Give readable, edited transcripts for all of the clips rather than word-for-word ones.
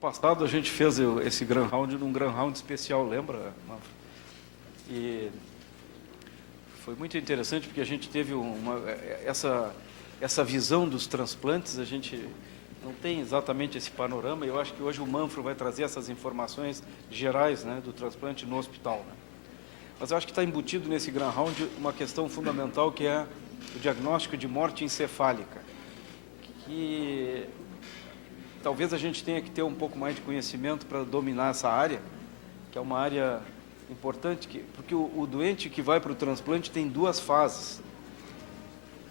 Passado a gente fez esse Grand Round num Grand Round especial, lembra, Manfro? E foi muito interessante porque a gente teve essa visão dos transplantes, a gente não tem exatamente esse panorama, e eu acho que hoje o Manfro vai trazer essas informações gerais, né, do transplante no hospital, né? Mas eu acho que está embutido nesse Grand Round uma questão fundamental, que é o diagnóstico de morte encefálica, que talvez a gente tenha que ter um pouco mais de conhecimento para dominar essa área, que é uma área importante, porque o doente que vai para o transplante tem duas fases.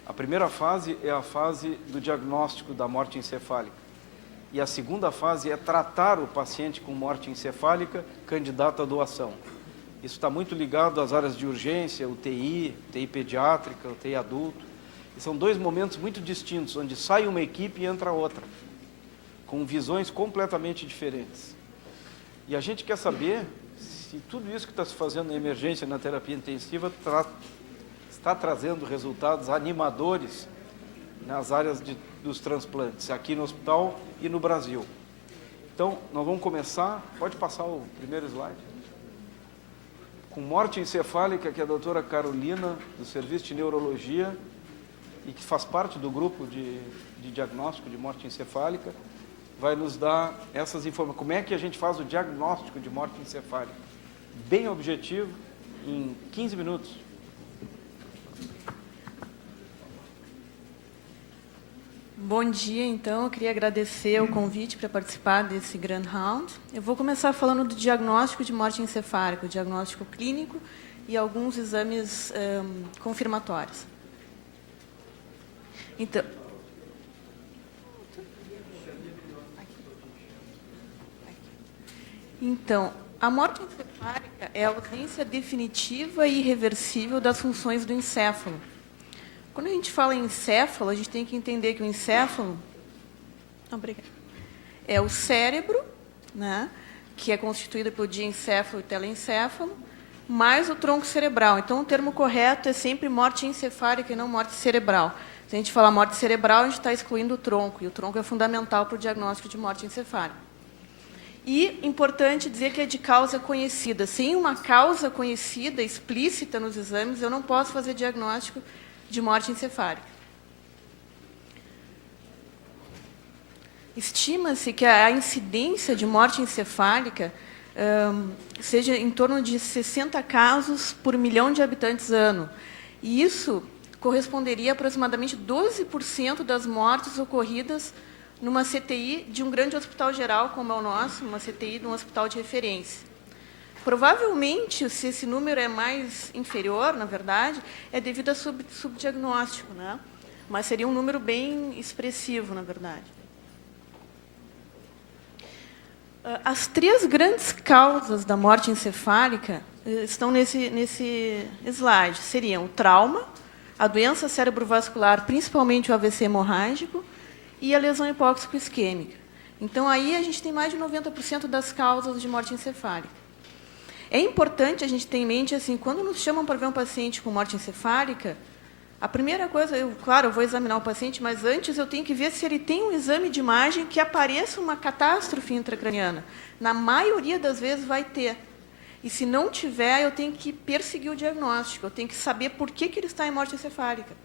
A primeira fase é a fase do diagnóstico da morte encefálica. E a segunda fase é tratar o paciente com morte encefálica candidato à doação. Isso está muito ligado às áreas de urgência, UTI pediátrica, UTI adulto. E são dois momentos muito distintos, onde sai uma equipe e entra outra, com visões completamente diferentes. E a gente quer saber se tudo isso que está se fazendo na emergência, na terapia intensiva, está trazendo resultados animadores nas áreas dos transplantes, aqui no hospital e no Brasil. Então, nós vamos começar, pode passar o primeiro slide, com morte encefálica, que é a doutora Carolina, do Serviço de Neurologia, e que faz parte do grupo de diagnóstico de morte encefálica, vai nos dar essas informações. Como é que a gente faz o diagnóstico de morte encefálica? Bem objetivo, em 15 minutos. Bom dia, então. Eu queria agradecer o convite para participar desse Grand Round. Eu vou começar falando do diagnóstico de morte encefálica, o diagnóstico clínico e alguns exames confirmatórios. Então, a morte encefálica é a ausência definitiva e irreversível das funções do encéfalo. Quando a gente fala em encéfalo, a gente tem que entender que o encéfalo é o cérebro, né, que é constituído pelo diencéfalo e telencéfalo, mais o tronco cerebral. Então, o termo correto é sempre morte encefálica e não morte cerebral. Se a gente falar morte cerebral, a gente está excluindo o tronco, e o tronco é fundamental para o diagnóstico de morte encefálica. E, importante dizer que é de causa conhecida. Sem uma causa conhecida, explícita nos exames, eu não posso fazer diagnóstico de morte encefálica. Estima-se que a incidência de morte encefálica seja em torno de 60 casos por milhão de habitantes ano. E isso corresponderia a aproximadamente 12% das mortes ocorridas numa CTI de um grande hospital geral, como é o nosso, uma CTI de um hospital de referência. Provavelmente, se esse número é mais inferior, na verdade, é devido a subdiagnóstico, né? Mas seria um número bem expressivo, na verdade. As três grandes causas da morte encefálica estão nesse slide. Seriam o trauma, a doença cerebrovascular, principalmente o AVC hemorrágico, e a lesão hipóxico-isquêmica. Então, aí a gente tem mais de 90% das causas de morte encefálica. É importante a gente ter em mente, assim, quando nos chamam para ver um paciente com morte encefálica, a primeira coisa, claro, eu vou examinar o paciente, mas antes eu tenho que ver se ele tem um exame de imagem que apareça uma catástrofe intracraniana. Na maioria das vezes vai ter. E se não tiver, eu tenho que perseguir o diagnóstico, eu tenho que saber por que ele está em morte encefálica.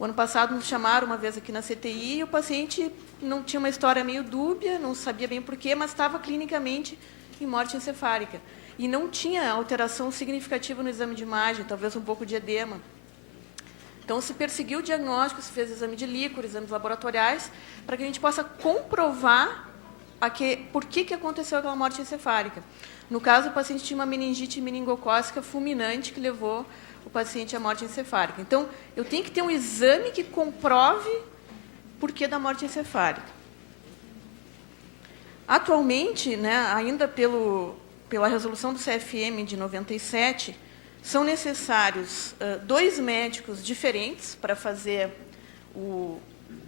O ano passado nos chamaram uma vez aqui na CTI e o paciente não tinha uma história meio dúbia, não sabia bem porquê, mas estava clinicamente em morte encefálica. E não tinha alteração significativa no exame de imagem, talvez um pouco de edema. Então, se perseguiu o diagnóstico, se fez exame de líquor, exames laboratoriais, para que a gente possa comprovar por que aconteceu aquela morte encefálica. No caso, o paciente tinha uma meningite meningocócica fulminante que levou o paciente à morte encefálica. Então, eu tenho que ter um exame que comprove por que da morte encefálica. Atualmente, né, ainda pela resolução do CFM de 97, são necessários 2 médicos diferentes para fazer o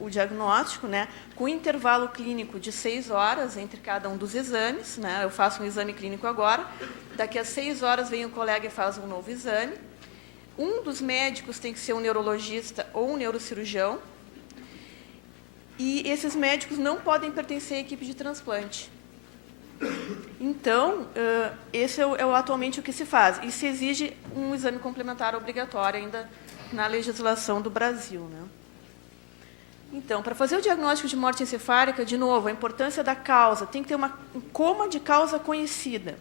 diagnóstico, né, com intervalo clínico de 6 horas entre cada um dos exames. Né, eu faço um exame clínico agora, daqui a 6 horas vem o colega e faz um novo exame. Um dos médicos tem que ser um neurologista ou um neurocirurgião, e esses médicos não podem pertencer à equipe de transplante. Então, esse é atualmente o que se faz. E se exige um exame complementar obrigatório ainda na legislação do Brasil, né? Então, para fazer o diagnóstico de morte encefálica, de novo, a importância da causa. Tem que ter um coma de causa conhecida.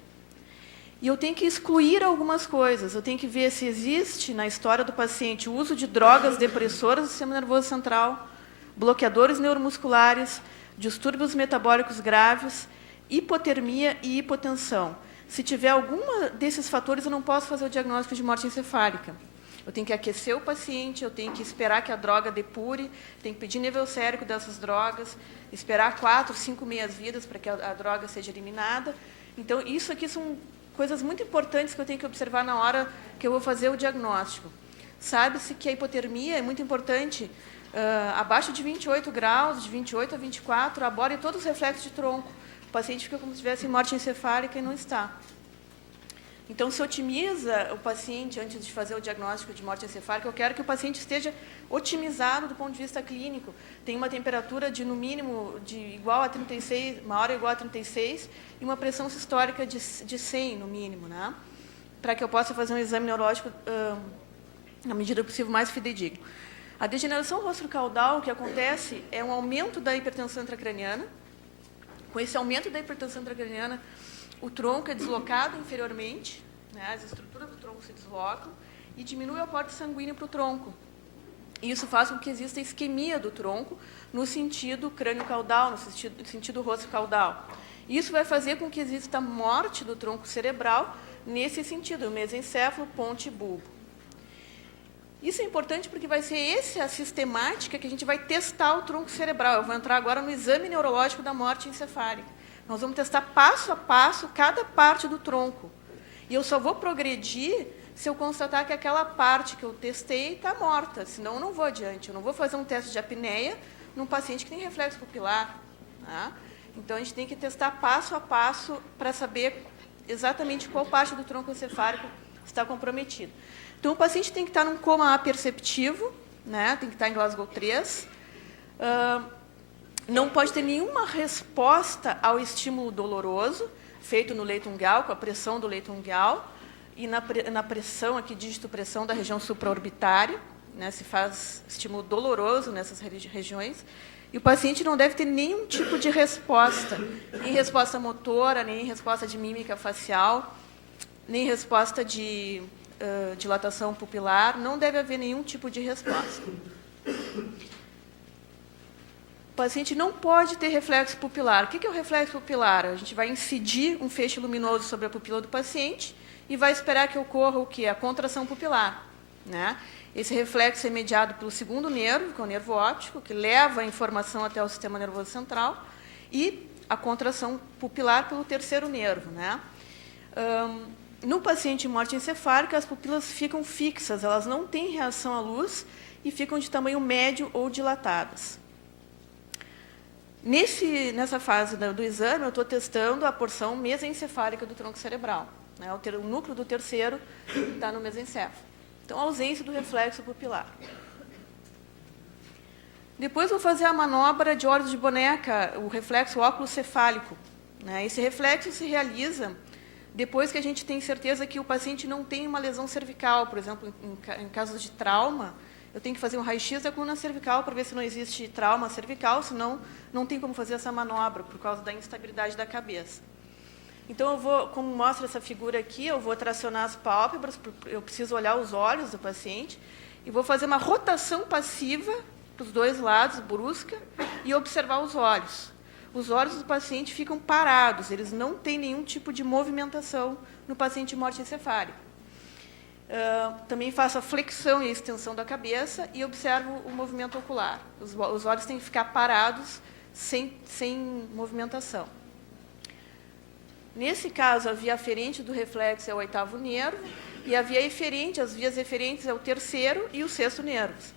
E eu tenho que excluir algumas coisas. Eu tenho que ver se existe, na história do paciente, o uso de drogas depressoras do sistema nervoso central, bloqueadores neuromusculares, distúrbios metabólicos graves, hipotermia e hipotensão. Se tiver algum desses fatores, eu não posso fazer o diagnóstico de morte encefálica. Eu tenho que aquecer o paciente, eu tenho que esperar que a droga depure, tenho que pedir nível sérico dessas drogas, esperar 4, 5 meias-vidas para que a droga seja eliminada. Então, isso aqui são coisas muito importantes que eu tenho que observar na hora que eu vou fazer o diagnóstico. Sabe-se que a hipotermia é muito importante, abaixo de 28 graus, de 28 a 24, aborde todos os reflexos de tronco. O paciente fica como se tivesse morte encefálica e não está. Então, se otimiza o paciente antes de fazer o diagnóstico de morte encefálica, eu quero que o paciente esteja otimizado do ponto de vista clínico. Tem uma temperatura de, no mínimo, de igual a 36, maior ou igual a 36, e uma pressão sistólica de 100, no mínimo, né? Para que eu possa fazer um exame neurológico, na medida do possível, mais fidedigno. A degeneração rostrocaudal, o que acontece é um aumento da hipertensão intracraniana. Com esse aumento da hipertensão intracraniana, o tronco é deslocado inferiormente, né, as estruturas do tronco se deslocam e diminui o aporte sanguíneo para o tronco. E isso faz com que exista isquemia do tronco no sentido crânio-caudal, no sentido rosto-caudal. Isso vai fazer com que exista morte do tronco cerebral nesse sentido, mesencéfalo, ponte e bulbo. Isso é importante porque vai ser essa a sistemática que a gente vai testar o tronco cerebral. Eu vou entrar agora no exame neurológico da morte encefálica. Nós vamos testar passo a passo cada parte do tronco. E eu só vou progredir se eu constatar que aquela parte que eu testei está morta, senão eu não vou adiante. Eu não vou fazer um teste de apneia num paciente que tem reflexo pupilar. Tá? Então, a gente tem que testar passo a passo para saber exatamente qual parte do tronco encefálico está comprometida. Então, o paciente tem que estar num coma aperceptivo, né? Tem que estar em Glasgow 3. Não pode ter nenhuma resposta ao estímulo doloroso, feito no leito ungueal, com a pressão do leito ungueal, e na pressão, aqui, dígito-pressão da região supraorbitária, né? Se faz estímulo doloroso nessas regiões. E o paciente não deve ter nenhum tipo de resposta, nem resposta motora, nem resposta de mímica facial, nem resposta de dilatação pupilar, não deve haver nenhum tipo de resposta. O paciente não pode ter reflexo pupilar. O que é o reflexo pupilar? A gente vai incidir um feixe luminoso sobre a pupila do paciente e vai esperar que ocorra o quê? A contração pupilar, né? Esse reflexo é mediado pelo segundo nervo, que é o nervo óptico, que leva a informação até o sistema nervoso central, e a contração pupilar pelo terceiro nervo, né? No paciente em morte encefálica, as pupilas ficam fixas, elas não têm reação à luz e ficam de tamanho médio ou dilatadas. Nessa fase do exame, eu estou testando a porção mesencefálica do tronco cerebral, né? O núcleo do terceiro está no mesencéfalo. Então, a ausência do reflexo pupilar. Depois, vou fazer a manobra de olhos de boneca, o reflexo óculo-cefálico, né? Esse reflexo se realiza depois que a gente tem certeza que o paciente não tem uma lesão cervical. Por exemplo, em casos de trauma, eu tenho que fazer um raio-x da coluna cervical para ver se não existe trauma cervical, senão não tem como fazer essa manobra, por causa da instabilidade da cabeça. Então, eu vou, como mostra essa figura aqui, eu vou tracionar as pálpebras, eu preciso olhar os olhos do paciente, e vou fazer uma rotação passiva para os dois lados, brusca, e observar os olhos. Os olhos do paciente ficam parados, eles não têm nenhum tipo de movimentação no paciente de morte encefálica. Também faço a flexão e a extensão da cabeça e observo o movimento ocular. Os olhos têm que ficar parados, sem movimentação. Nesse caso, a via aferente do reflexo é o oitavo nervo, e a via eferente, as vias eferentes é o terceiro e o sexto nervos.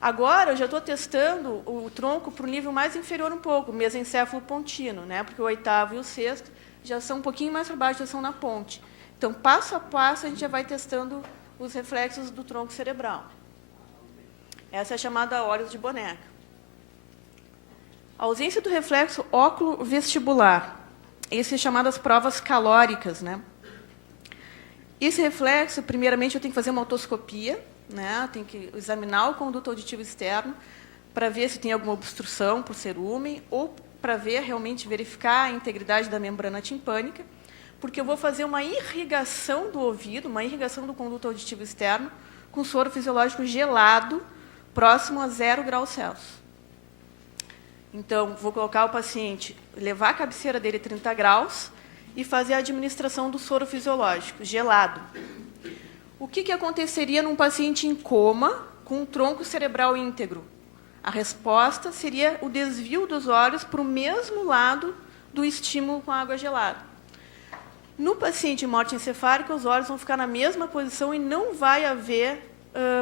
Agora, eu já estou testando o tronco para o nível mais inferior um pouco, o mesencéfalo pontino, né? Porque o oitavo e o sexto já são um pouquinho mais para baixo, já são na ponte. Então, passo a passo, a gente já vai testando os reflexos do tronco cerebral. Essa é a chamada olhos de boneca. A ausência do reflexo óculo-vestibular. essas chamadas provas calóricas, né? Esse reflexo, primeiramente, eu tenho que fazer uma otoscopia, né? Tenho que examinar o conduto auditivo externo para ver se tem alguma obstrução por cerume ou para ver, realmente, verificar a integridade da membrana timpânica, porque eu vou fazer uma irrigação do ouvido, uma irrigação do conduto auditivo externo com soro fisiológico gelado, próximo a 0 graus Celsius. Então, vou colocar o paciente, levar a cabeceira dele 30 graus e fazer a administração do soro fisiológico, gelado. O que aconteceria num paciente em coma com um tronco cerebral íntegro? A resposta seria o desvio dos olhos para o mesmo lado do estímulo com água gelada. No paciente em morte encefálica, os olhos vão ficar na mesma posição e não vai haver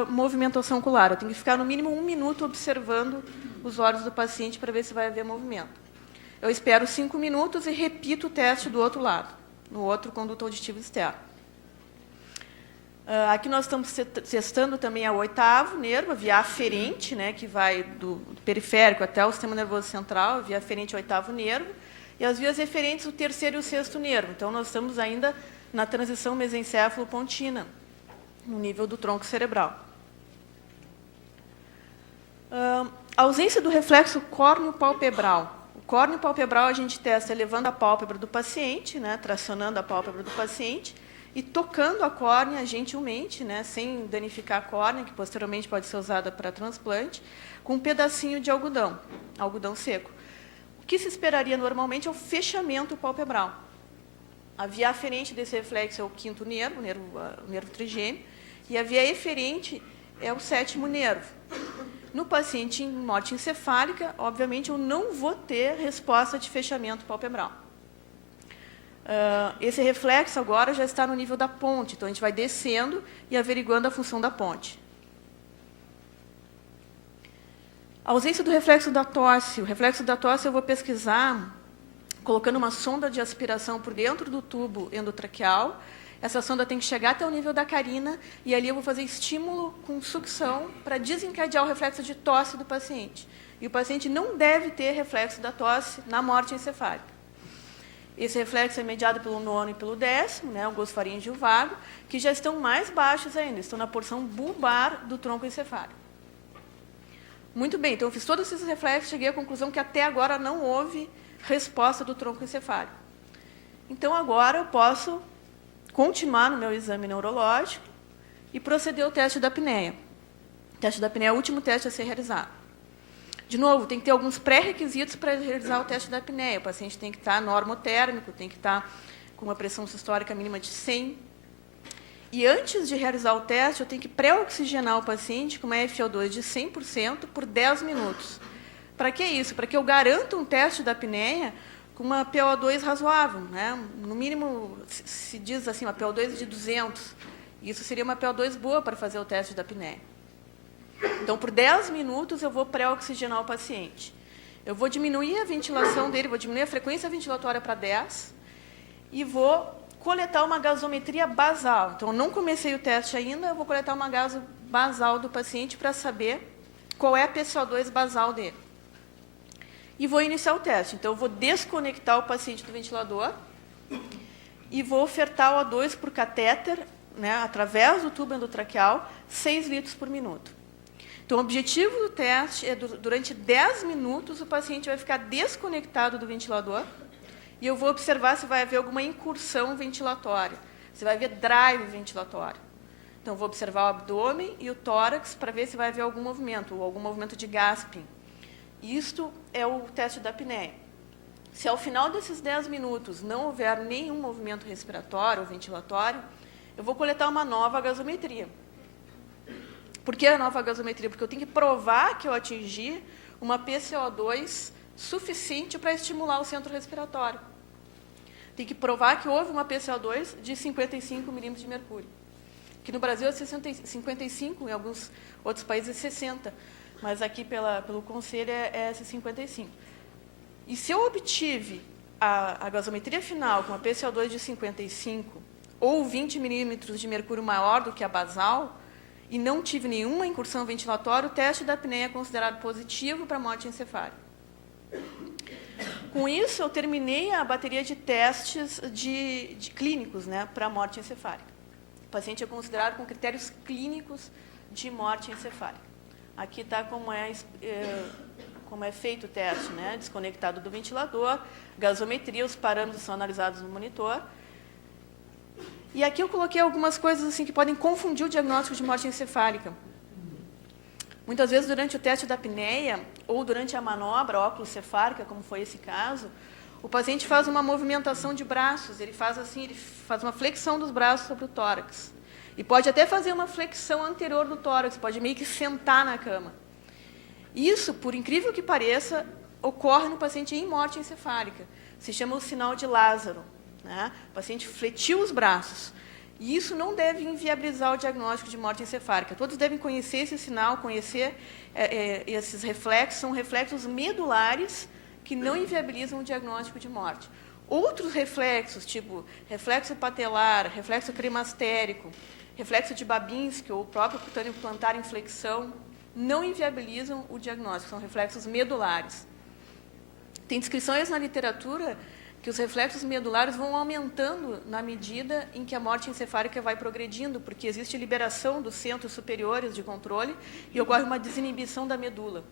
movimentação ocular. Eu tenho que ficar, no mínimo, 1 minuto observando os olhos do paciente para ver se vai haver movimento. Eu espero 5 minutos e repito o teste do outro lado, no outro conduto auditivo externo. Aqui nós estamos testando também o 8º nervo, a via aferente, né, que vai do periférico até o sistema nervoso central, a via aferente é o 8º nervo, e as vias referentes, o 3º e o 6º nervo. Então, nós estamos ainda na transição mesencéfalo-pontina, no nível do tronco cerebral. A ausência do reflexo córneo-palpebral. O córneo-palpebral a gente testa elevando a pálpebra do paciente, né, tracionando a pálpebra do paciente, e tocando a córnea gentilmente, né, sem danificar a córnea, que posteriormente pode ser usada para transplante, com um pedacinho de algodão seco. O que se esperaria normalmente é o fechamento palpebral. A via aferente desse reflexo é o 5º nervo, o nervo trigêmeo, e a via eferente é o 7º nervo. No paciente em morte encefálica, obviamente, eu não vou ter resposta de fechamento palpebral. Esse reflexo agora já está no nível da ponte, então a gente vai descendo e averiguando a função da ponte. A ausência do reflexo da tosse. O reflexo da tosse eu vou pesquisar colocando uma sonda de aspiração por dentro do tubo endotraqueal. Essa sonda tem que chegar até o nível da carina e ali eu vou fazer estímulo com sucção para desencadear o reflexo de tosse do paciente. E o paciente não deve ter reflexo da tosse na morte encefálica. Esse reflexo é mediado pelo 9º e pelo 10º, né, o glossofaríngeo vago, que já estão mais baixos ainda, estão na porção bulbar do tronco encefálico. Muito bem, então eu fiz todos esses reflexos, cheguei à conclusão que até agora não houve resposta do tronco encefálico. Então, agora eu posso continuar no meu exame neurológico e proceder ao teste da apneia. O teste da apneia é o último teste a ser realizado. De novo, tem que ter alguns pré-requisitos para realizar o teste da apneia. O paciente tem que estar normotérmico, tem que estar com uma pressão sistólica mínima de 100. E antes de realizar o teste, eu tenho que pré-oxigenar o paciente com uma FO2 de 100% por 10 minutos. Para que isso? Para que eu garanta um teste da apneia com uma PO2 razoável, né? No mínimo, se diz assim, uma PO2 de 200. Isso seria uma PO2 boa para fazer o teste da apneia. Então, por 10 minutos, eu vou pré-oxigenar o paciente. Eu vou diminuir a ventilação dele, vou diminuir a frequência ventilatória para 10 e vou coletar uma gasometria basal. Então, eu não comecei o teste ainda, eu vou coletar uma gaso basal do paciente para saber qual é a PCO2 basal dele. E vou iniciar o teste. Então, eu vou desconectar o paciente do ventilador e vou ofertar o O2 por catéter, né, através do tubo endotraqueal, 6 litros por minuto. Então, o objetivo do teste é, durante 10 minutos, o paciente vai ficar desconectado do ventilador e eu vou observar se vai haver alguma incursão ventilatória, se vai haver drive ventilatório. Então, vou observar o abdômen e o tórax para ver se vai haver algum movimento, ou algum movimento de gasping. Isto é o teste da apneia. Se ao final desses 10 minutos não houver nenhum movimento respiratório ou ventilatório, eu vou coletar uma nova gasometria. Por que a nova gasometria? Porque eu tenho que provar que eu atingi uma PCO2 suficiente para estimular o centro respiratório. Tem que provar que houve uma PCO2 de 55 milímetros de mercúrio. Que no Brasil é 55, em alguns outros países é 60, mas aqui pelo Conselho é 55. E se eu obtive a gasometria final com uma PCO2 de 55 ou 20 milímetros de mercúrio maior do que a basal, e não tive nenhuma incursão ventilatória, o teste da apneia é considerado positivo para morte encefálica. Com isso, eu terminei a bateria de testes de clínicos, né, para morte encefálica. O paciente é considerado com critérios clínicos de morte encefálica. Aqui está como é feito o teste, né, desconectado do ventilador, gasometria, os parâmetros são analisados no monitor. E aqui eu coloquei algumas coisas assim, que podem confundir o diagnóstico de morte encefálica. Muitas vezes, durante o teste da apneia, ou durante a manobra óculo-cefálica, como foi esse caso, o paciente faz uma movimentação de braços, ele faz uma flexão dos braços sobre o tórax. E pode até fazer uma flexão anterior do tórax, pode meio que sentar na cama. Isso, por incrível que pareça, ocorre no paciente em morte encefálica. Se chama o sinal de Lázaro, né? O paciente fletiu os braços. E isso não deve inviabilizar o diagnóstico de morte encefálica. Todos devem conhecer esse sinal, conhecer esses reflexos. São reflexos medulares que não inviabilizam o diagnóstico de morte. Outros reflexos, tipo reflexo patelar, reflexo cremastérico, reflexo de Babinski ou o próprio cutâneo plantar em flexão, não inviabilizam o diagnóstico, são reflexos medulares. Tem descrições na literatura que os reflexos medulares vão aumentando na medida em que a morte encefálica vai progredindo, porque existe liberação dos centros superiores de controle e ocorre uma desinibição da medula.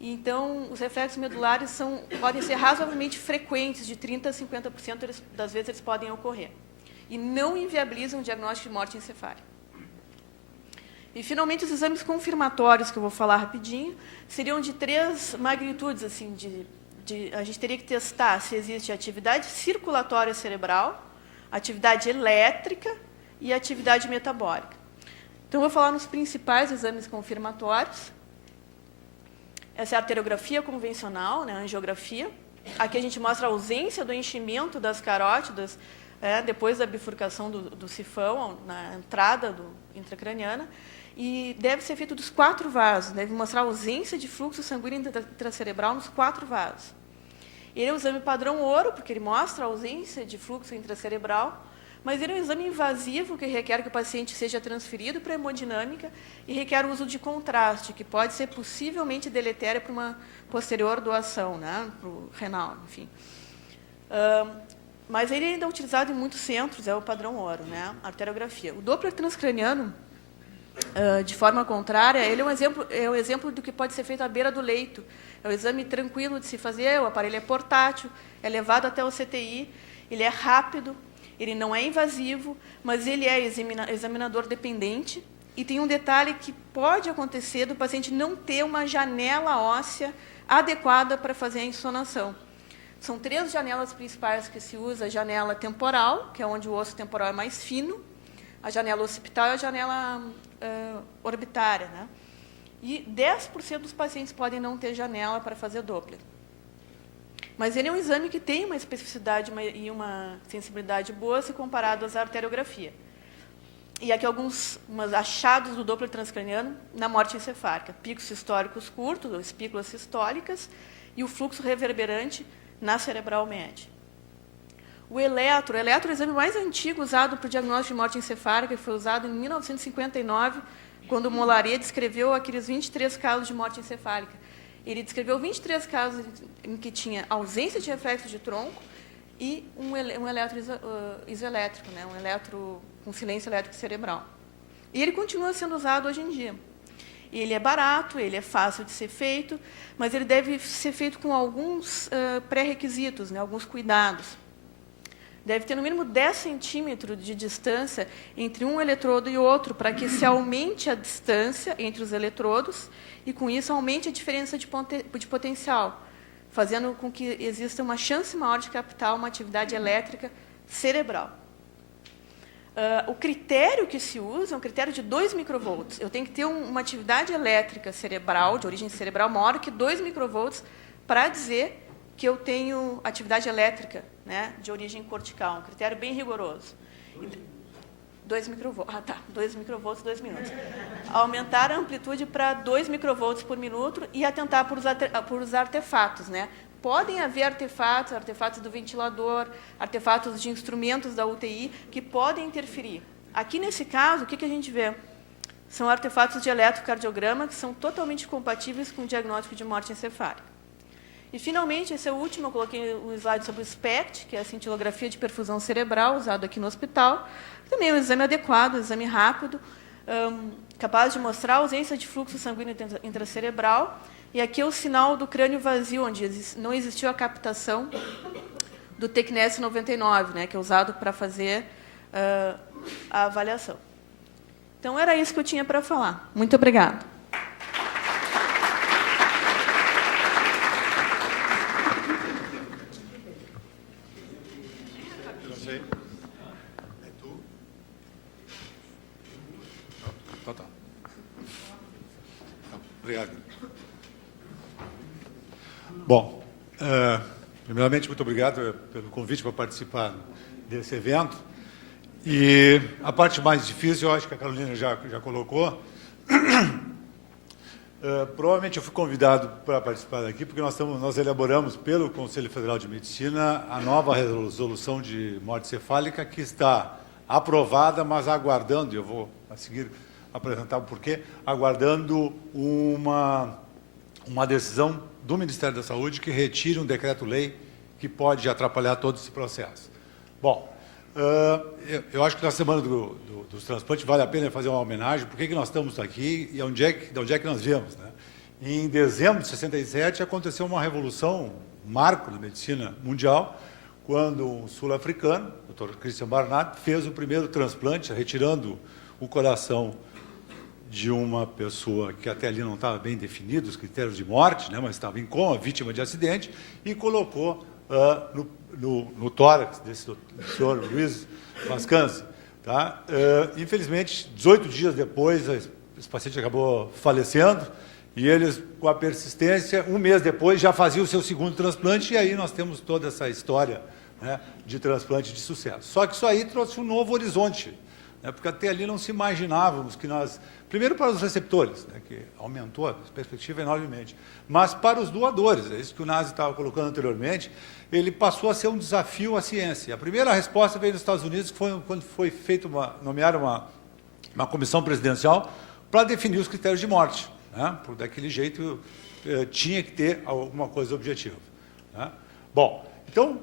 Então, os reflexos medulares podem ser razoavelmente frequentes, de 30% a 50% das vezes eles podem ocorrer, e não inviabilizam o diagnóstico de morte encefálica. E, finalmente, os exames confirmatórios, que eu vou falar rapidinho, seriam de 3 magnitudes, assim, a gente teria que testar se existe atividade circulatória cerebral, atividade elétrica e atividade metabólica. Então, eu vou falar nos principais exames confirmatórios. Essa é a arteriografia convencional, né, a angiografia. Aqui a gente mostra a ausência do enchimento das carótidas depois da bifurcação do sifão, na entrada intracraniana. E deve ser feito dos 4 vasos, deve mostrar a ausência de fluxo sanguíneo intracerebral nos 4 vasos. Ele é um exame padrão ouro, porque ele mostra a ausência de fluxo intracerebral, mas ele é um exame invasivo que requer que o paciente seja transferido para a hemodinâmica e requer o uso de contraste, que pode ser possivelmente deletério para uma posterior doação, né, para o renal, enfim. Mas ele ainda é utilizado em muitos centros, é o padrão ouro, né, a arteriografia. O Doppler transcraniano, de forma contrária, ele é um exemplo do que pode ser feito à beira do leito. É um exame tranquilo de se fazer, o aparelho é portátil, é levado até o CTI, ele é rápido, ele não é invasivo, mas ele é examinador dependente. E tem um detalhe que pode acontecer do paciente não ter uma janela óssea adequada para fazer a insonação. São 3 janelas principais que se usa: a janela temporal, que é onde o osso temporal é mais fino, a janela occipital e a janela orbitária, né? E 10% dos pacientes podem não ter janela para fazer Doppler. Mas ele é um exame que tem uma especificidade e uma sensibilidade boa se comparado à arteriografia. E aqui alguns achados do Doppler transcraniano na morte encefálica: picos históricos curtos, ou espículas sistólicas, e o fluxo reverberante na cerebral média. O eletro é o exame mais antigo usado para o diagnóstico de morte encefálica, que foi usado em 1959, quando o Mollaret descreveu aqueles 23 casos de morte encefálica. Ele descreveu 23 casos em que tinha ausência de reflexo de tronco e um eletro isoelétrico, né, um eletro com silêncio elétrico cerebral. E ele continua sendo usado hoje em dia. Ele é barato, ele é fácil de ser feito, mas ele deve ser feito com alguns pré-requisitos, né, alguns cuidados. Deve ter no mínimo 10 centímetros de distância entre um eletrodo e outro, para que se aumente a distância entre os eletrodos e, com isso, aumente a diferença de potencial, fazendo com que exista uma chance maior de captar uma atividade elétrica cerebral. O critério que se usa é um critério de 2 microvolts. Eu tenho que ter uma atividade elétrica cerebral, de origem cerebral, maior que 2 microvolts, para dizer que eu tenho atividade elétrica, né, de origem cortical, um critério bem rigoroso. 2 microvolts. 2 microvolts, 2 minutos. Aumentar a amplitude para 2 microvolts por minuto e atentar por os artefatos, né? Podem haver artefatos do ventilador, artefatos de instrumentos da UTI, que podem interferir. Aqui, nesse caso, o que a gente vê? São artefatos de eletrocardiograma que são totalmente compatíveis com o diagnóstico de morte encefálica. E, finalmente, esse é o último, eu coloquei um slide sobre o SPECT, que é a cintilografia de perfusão cerebral, usado aqui no hospital. Também é um exame adequado, um exame rápido, capaz de mostrar a ausência de fluxo sanguíneo intracerebral. E aqui é o sinal do crânio vazio, onde não existiu a captação do TECNES 99, né, que é usado para fazer a avaliação. Então, era isso que eu tinha para falar. Muito obrigada. Obrigado. Bom, primeiramente, muito obrigado pelo convite para participar desse evento. E a parte mais difícil, eu acho que a Carolina já colocou. Provavelmente eu fui convidado para participar daqui, porque nós elaboramos pelo Conselho Federal de Medicina a nova resolução de morte cefálica, que está aprovada, mas aguardando, eu vou a seguir apresentar o porquê, aguardando uma decisão do Ministério da Saúde que retire um decreto-lei que pode atrapalhar todo esse processo. Bom, eu acho que na semana dos transplantes vale a pena fazer uma homenagem, por que nós estamos aqui e de onde é que nós viemos, né? Em dezembro de 67 aconteceu uma revolução, um marco na medicina mundial, quando um sul-africano, o Dr. Christian Barnard, fez o primeiro transplante, retirando o coração de uma pessoa que até ali não estava bem definido os critérios de morte, né, mas estava em coma, vítima de acidente, e colocou no tórax desse senhor Luiz Mascanzi. Tá? Infelizmente, 18 dias depois, esse paciente acabou falecendo, e eles, com a persistência, um mês depois, já faziam o seu segundo transplante, e aí nós temos toda essa história, né, de transplante de sucesso. Só que isso aí trouxe um novo horizonte, né, porque até ali não se imaginávamos que nós... Primeiro para os receptores, né, que aumentou a perspectiva enormemente, mas para os doadores, é isso que o Nazi estava colocando anteriormente, ele passou a ser um desafio à ciência. A primeira resposta veio dos Estados Unidos, que foi quando foi nomear uma comissão presidencial para definir os critérios de morte, né, porque daquele jeito tinha que ter alguma coisa objetiva. Né. Bom, então,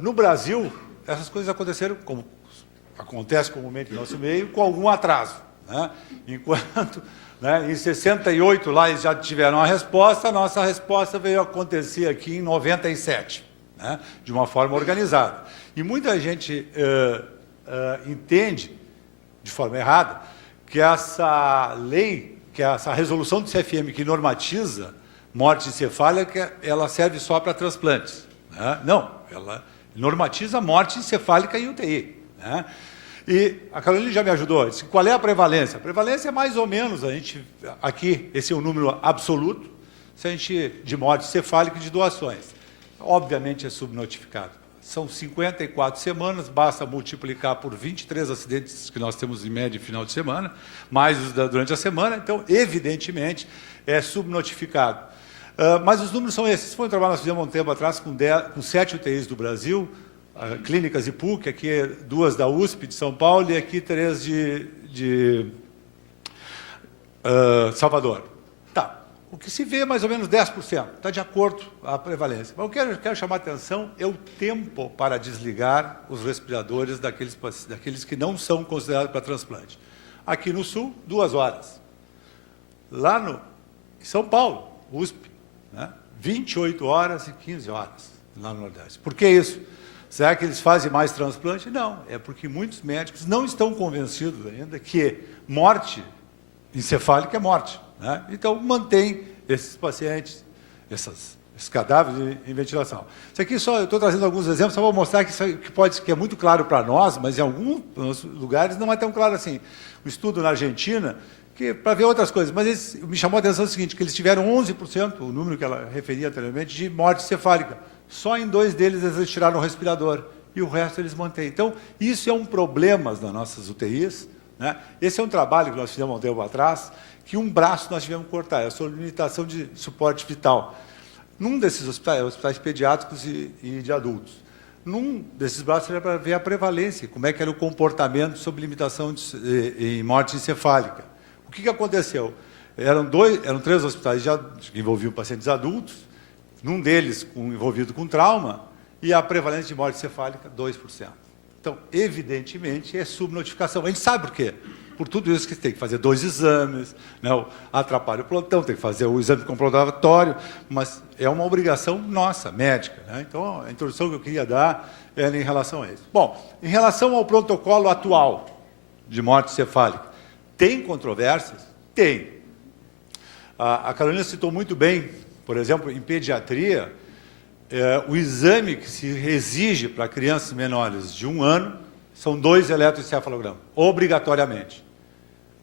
no Brasil, essas coisas aconteceram, como acontece comumente no nosso meio, com algum atraso. Né? Enquanto, né, em 68, lá eles já tiveram a resposta, a nossa resposta veio acontecer aqui em 97, né, de uma forma organizada. E muita gente entende, de forma errada, que essa lei, que essa resolução do CFM que normatiza morte encefálica, ela serve só para transplantes. Né? Não, ela normatiza morte encefálica em UTI. Né? E a Carolina já me ajudou. Disse, qual é a prevalência? A prevalência é mais ou menos, aqui, esse é o número absoluto, se a gente, de morte cefálica e de doações. Obviamente é subnotificado. São 54 semanas, basta multiplicar por 23 acidentes que nós temos em média em final de semana, mais os durante a semana, então, evidentemente, é subnotificado. Mas os números são esses. Foi um trabalho que nós fizemos um tempo atrás com 7 UTIs do Brasil, clínicas e PUC, aqui 2 da USP de São Paulo e aqui 3 de Salvador. Tá. O que se vê é mais ou menos 10%, está de acordo a prevalência. Mas o que eu quero chamar a atenção é o tempo para desligar os respiradores daqueles que não são considerados para transplante. Aqui no Sul, 2 horas. Lá em São Paulo, USP, né, 28 horas e 15 horas, lá no Nordeste. Por que isso? Será que eles fazem mais transplante? Não, é porque muitos médicos não estão convencidos ainda que morte encefálica é morte. Né? Então, mantém esses pacientes, esses cadáveres em ventilação. Isso aqui só, eu estou trazendo alguns exemplos, só para mostrar que isso que é muito claro para nós, mas em alguns lugares não é tão claro assim. Um estudo na Argentina, para ver outras coisas, mas me chamou a atenção o seguinte, que eles tiveram 11%, o número que ela referia anteriormente, de morte encefálica. Só em 2 deles eles tiraram o respirador, e o resto eles mantêm. Então, isso é um problema nas nossas UTIs. Né? Esse é um trabalho que nós fizemos há um tempo atrás, que um braço nós tivemos que cortar, é a limitação de suporte vital. Num desses hospitais pediátricos e de adultos. Num desses braços era para ver a prevalência, como é que era o comportamento sob limitação em morte encefálica. O que aconteceu? Eram 3 hospitais que envolviam pacientes adultos, num deles envolvido com trauma, e a prevalência de morte encefálica, 2%. Então, evidentemente, é subnotificação. A gente sabe por quê. Por tudo isso que tem que fazer 2 exames, né, atrapalha o plantão, tem que fazer o exame comprobatório, mas é uma obrigação nossa, médica. Né? Então, a introdução que eu queria dar era em relação a isso. Bom, em relação ao protocolo atual de morte encefálica, tem controvérsias? Tem. A Carolina citou muito bem, por exemplo, em pediatria, o exame que se exige para crianças menores de 1 ano são 2 eletroencefalogramas, obrigatoriamente.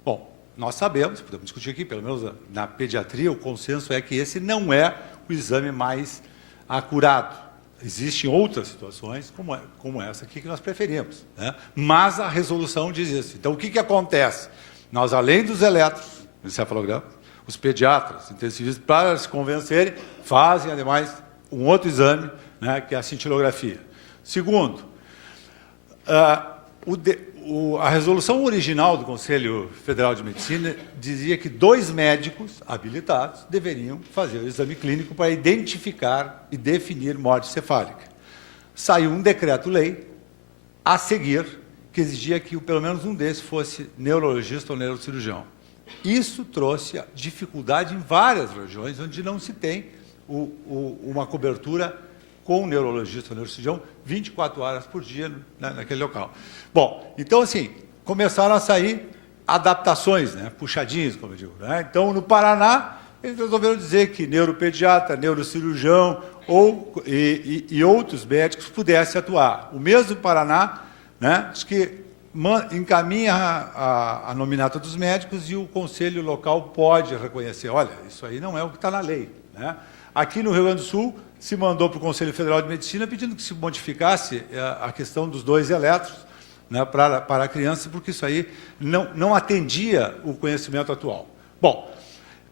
Bom, nós sabemos, podemos discutir aqui, pelo menos na pediatria, o consenso é que esse não é o exame mais acurado. Existem outras situações, como essa aqui, que nós preferimos, né? Mas a resolução diz isso. Então, o que acontece? Nós, além dos eletroencefalogramas, os pediatras intensivistas, para se convencerem, fazem, ademais, um outro exame, né, que é a cintilografia. Segundo, a resolução original do Conselho Federal de Medicina dizia que 2 médicos habilitados deveriam fazer o exame clínico para identificar e definir morte encefálica. Saiu um decreto-lei a seguir que exigia que pelo menos um desses fosse neurologista ou neurocirurgião. Isso trouxe dificuldade em várias regiões onde não se tem uma cobertura com o neurologista ou neurocirurgião 24 horas por dia naquele local. Bom, então, assim, começaram a sair adaptações, né, puxadinhos, como eu digo. Né? Então, no Paraná, eles resolveram dizer que neuropediatra, neurocirurgião e outros médicos pudessem atuar. O mesmo Paraná, né, diz que encaminha a nominata dos médicos e o conselho local pode reconhecer. Olha, isso aí não é o que está na lei. Né? Aqui no Rio Grande do Sul, se mandou para o Conselho Federal de Medicina pedindo que se modificasse a questão dos 2 eletros, né, para a criança, porque isso aí não atendia o conhecimento atual. Bom,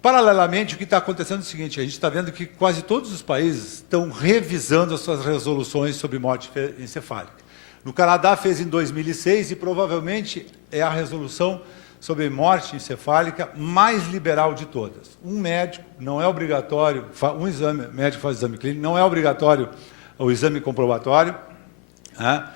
paralelamente, o que está acontecendo é o seguinte, a gente está vendo que quase todos os países estão revisando as suas resoluções sobre morte encefálica. No Canadá fez em 2006 e provavelmente é a resolução sobre morte encefálica mais liberal de todas. Um médico, não é obrigatório, médico faz exame clínico, não é obrigatório o exame comprobatório. Né?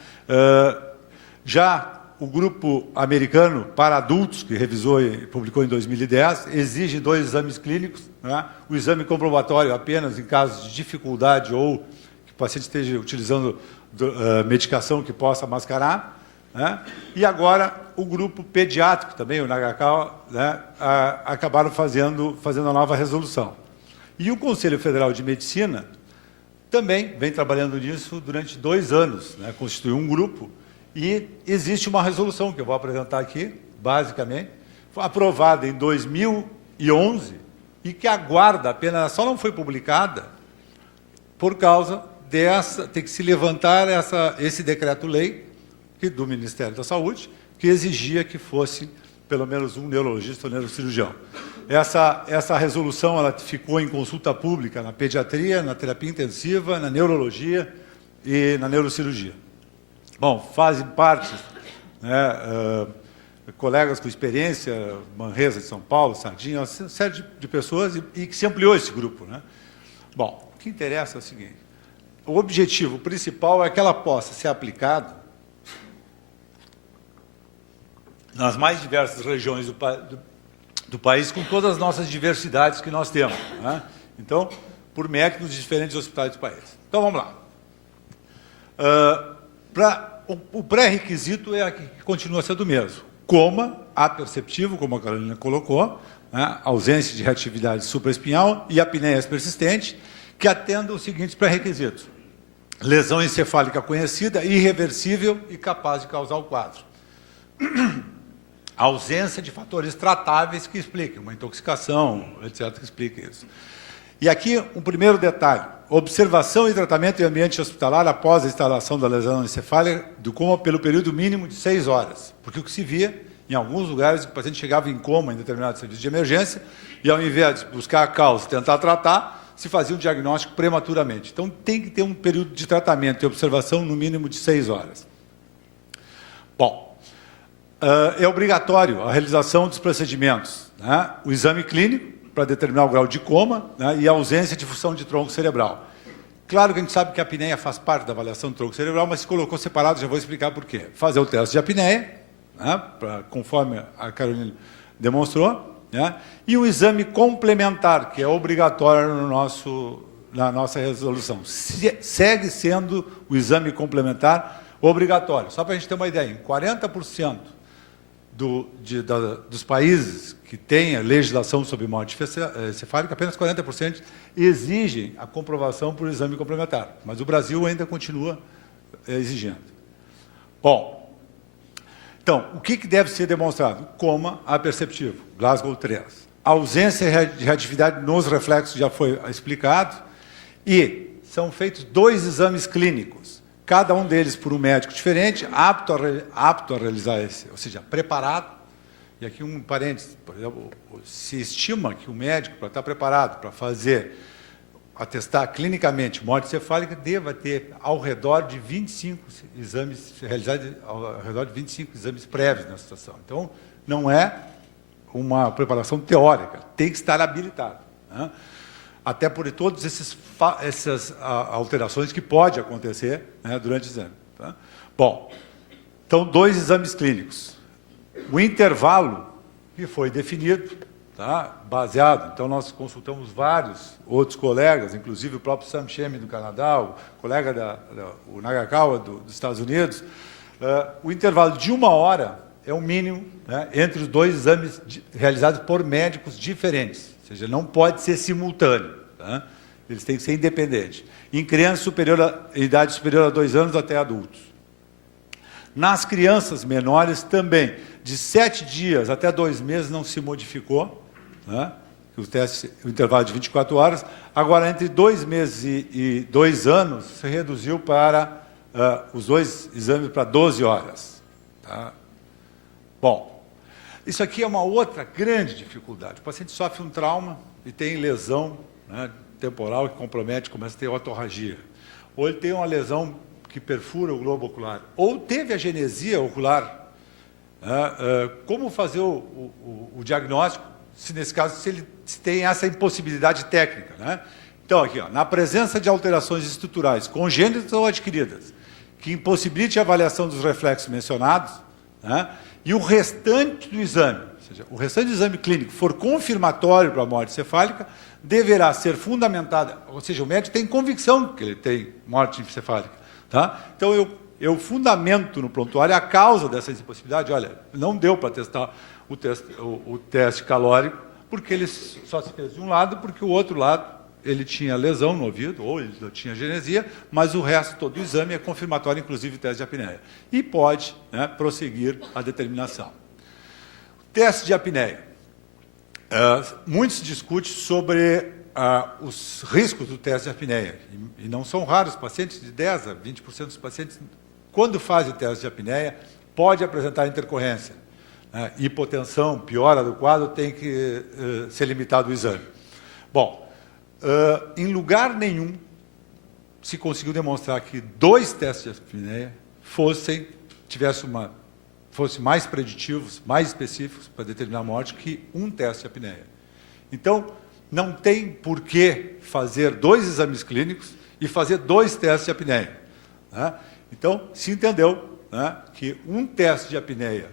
Já o grupo americano para adultos, que revisou e publicou em 2010, exige 2 exames clínicos, né? O exame comprobatório apenas em casos de dificuldade ou que o paciente esteja utilizando medicação que possa mascarar. Né? E agora o grupo pediátrico também, o NHK, né, acabaram fazendo a nova resolução. E o Conselho Federal de Medicina também vem trabalhando nisso durante 2 anos, né, constituiu um grupo e existe uma resolução que eu vou apresentar aqui, basicamente, foi aprovada em 2011 e que aguarda apenas, só não foi publicada por causa tem que se levantar esse decreto-lei do Ministério da Saúde, que exigia que fosse pelo menos um neurologista ou neurocirurgião. Essa resolução ela ficou em consulta pública na pediatria, na terapia intensiva, na neurologia e na neurocirurgia. Bom, fazem parte, né, colegas com experiência, Manresa de São Paulo, Sardinha, uma série de pessoas e que se ampliou esse grupo. Né? Bom, o que interessa é o seguinte, o objetivo principal é que ela possa ser aplicada nas mais diversas regiões do país, com todas as nossas diversidades que nós temos. Né? Então, por médicos de diferentes hospitais do país. Então, vamos lá. O pré-requisito é que continua sendo o mesmo. Coma aperceptivo, como a Carolina colocou, né? Ausência de reatividade supraespinhal e apneia persistente, que atenda os seguintes pré-requisitos. Lesão encefálica conhecida, irreversível e capaz de causar o quadro. A ausência de fatores tratáveis que expliquem, uma intoxicação, etc., que explique isso. E aqui, um primeiro detalhe. Observação e tratamento em ambiente hospitalar após a instalação da lesão encefálica do coma pelo período mínimo de 6 horas. Porque o que se via, em alguns lugares, o paciente chegava em coma em determinado serviço de emergência e, ao invés de buscar a causa e tentar tratar, se fazia um diagnóstico prematuramente. Então, tem que ter um período de tratamento e observação no mínimo de 6 horas. Bom, é obrigatório a realização dos procedimentos. Né? O exame clínico, para determinar o grau de coma, né, e a ausência de função de tronco cerebral. Claro que a gente sabe que a apneia faz parte da avaliação do tronco cerebral, mas se colocou separado, já vou explicar por quê. Fazer o teste de apneia, né, conforme a Carolina demonstrou, né, e um exame complementar, que é obrigatório na nossa resolução. Segue sendo o exame complementar obrigatório. Só para a gente ter uma ideia, em 40% dos países que têm a legislação sobre morte encefálica, apenas 40% exigem a comprovação por exame complementar. Mas o Brasil ainda continua exigindo. Bom, então, o que deve ser demonstrado? Coma aperceptivo, Glasgow 3. A ausência de reatividade nos reflexos já foi explicado. E são feitos 2 exames clínicos, cada um deles por um médico diferente, apto a realizar esse, ou seja, preparado. E aqui um parênteses, por exemplo, se estima que o médico, para estar preparado para atestar clinicamente morte encefálica, deva ter ao redor de 25 exames realizados, ao redor de 25 exames prévios na situação. Então, não é uma preparação teórica, tem que estar habilitado, né? Até por todas essas alterações que podem acontecer, né, durante o exame. Tá? Bom, então, 2 exames clínicos. O intervalo que foi definido, tá, baseado, então nós consultamos vários outros colegas, inclusive o próprio Sam Shemi do Canadá, o colega o Nagakawa dos Estados Unidos, o intervalo de 1 hora é o mínimo, né, entre os 2 exames realizados por médicos diferentes. Ou seja, não pode ser simultâneo, tá? Eles têm que ser independentes. Em crianças em idade superior a 2 anos até adultos. Nas crianças menores também, de 7 dias até 2 meses não se modificou, né? O intervalo de 24 horas. Agora, entre 2 meses e 2 anos, se reduziu para os 2 exames para 12 horas. Tá? Bom, isso aqui é uma outra grande dificuldade. O paciente sofre um trauma e tem lesão, né, temporal que compromete, começa a ter otorragia. Ou ele tem uma lesão que perfura o globo ocular. Ou teve a genesia ocular. Como fazer o diagnóstico, se nesse caso se tem essa impossibilidade técnica, né? Então, aqui, na presença de alterações estruturais, congênitas ou adquiridas, que impossibilite a avaliação dos reflexos mencionados, né, e o restante do exame, ou seja, o restante do exame clínico for confirmatório para a morte encefálica, deverá ser fundamentada, ou seja, o médico tem convicção que ele tem morte encefálica. Tá? Então, eu fundamento no prontuário a causa dessa impossibilidade. Olha, não deu para testar o teste calórico, porque ele só se fez de um lado, porque o outro lado ele tinha lesão no ouvido, ou ele tinha genesia, mas o resto todo do exame é confirmatório, inclusive o teste de apneia. E pode, né, prosseguir a determinação. Teste de apneia. Muito se discute sobre os riscos do teste de apneia. E não são raros, pacientes de 10% a 20% dos pacientes, quando fazem o teste de apneia, pode apresentar intercorrência. Hipotensão, piora do quadro, tem que ser limitado o exame. Bom, em lugar nenhum se conseguiu demonstrar que 2 testes de apneia fossem mais preditivos, mais específicos para determinar a morte que um teste de apneia. Então, não tem por que fazer 2 exames clínicos e fazer 2 testes de apneia. Né? Então, se entendeu, né, que um teste de apneia,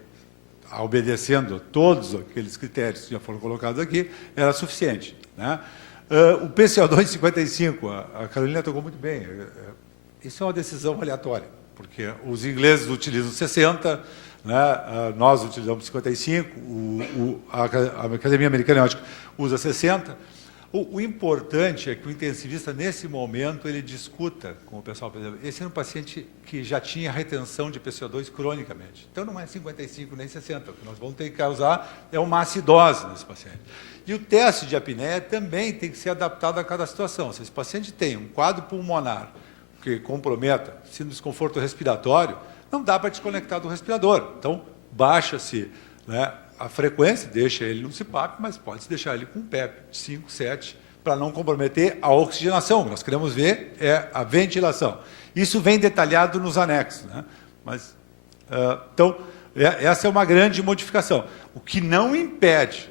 obedecendo a todos aqueles critérios que já foram colocados aqui, era suficiente. Né? O PCO2 55, a Carolina tocou muito bem, isso é uma decisão aleatória, porque os ingleses utilizam 60, né, nós utilizamos 55, a Academia Americana, eu acho, usa 60. O importante é que o intensivista, nesse momento, ele discuta com o pessoal, por exemplo, esse é um paciente que já tinha retenção de PCO2 cronicamente. Então, não é 55 nem 60. O que nós vamos ter que causar é uma acidose nesse paciente. E o teste de apneia também tem que ser adaptado a cada situação. Se esse paciente tem um quadro pulmonar que comprometa, se no desconforto respiratório, não dá para desconectar do respirador. Então, baixa-se, né, a frequência, deixa ele no CPAP, mas pode-se deixar ele com PEP 5, 7, para não comprometer a oxigenação. O que nós queremos ver é a ventilação. Isso vem detalhado nos anexos. Né? Mas, então, essa é uma grande modificação. O que não impede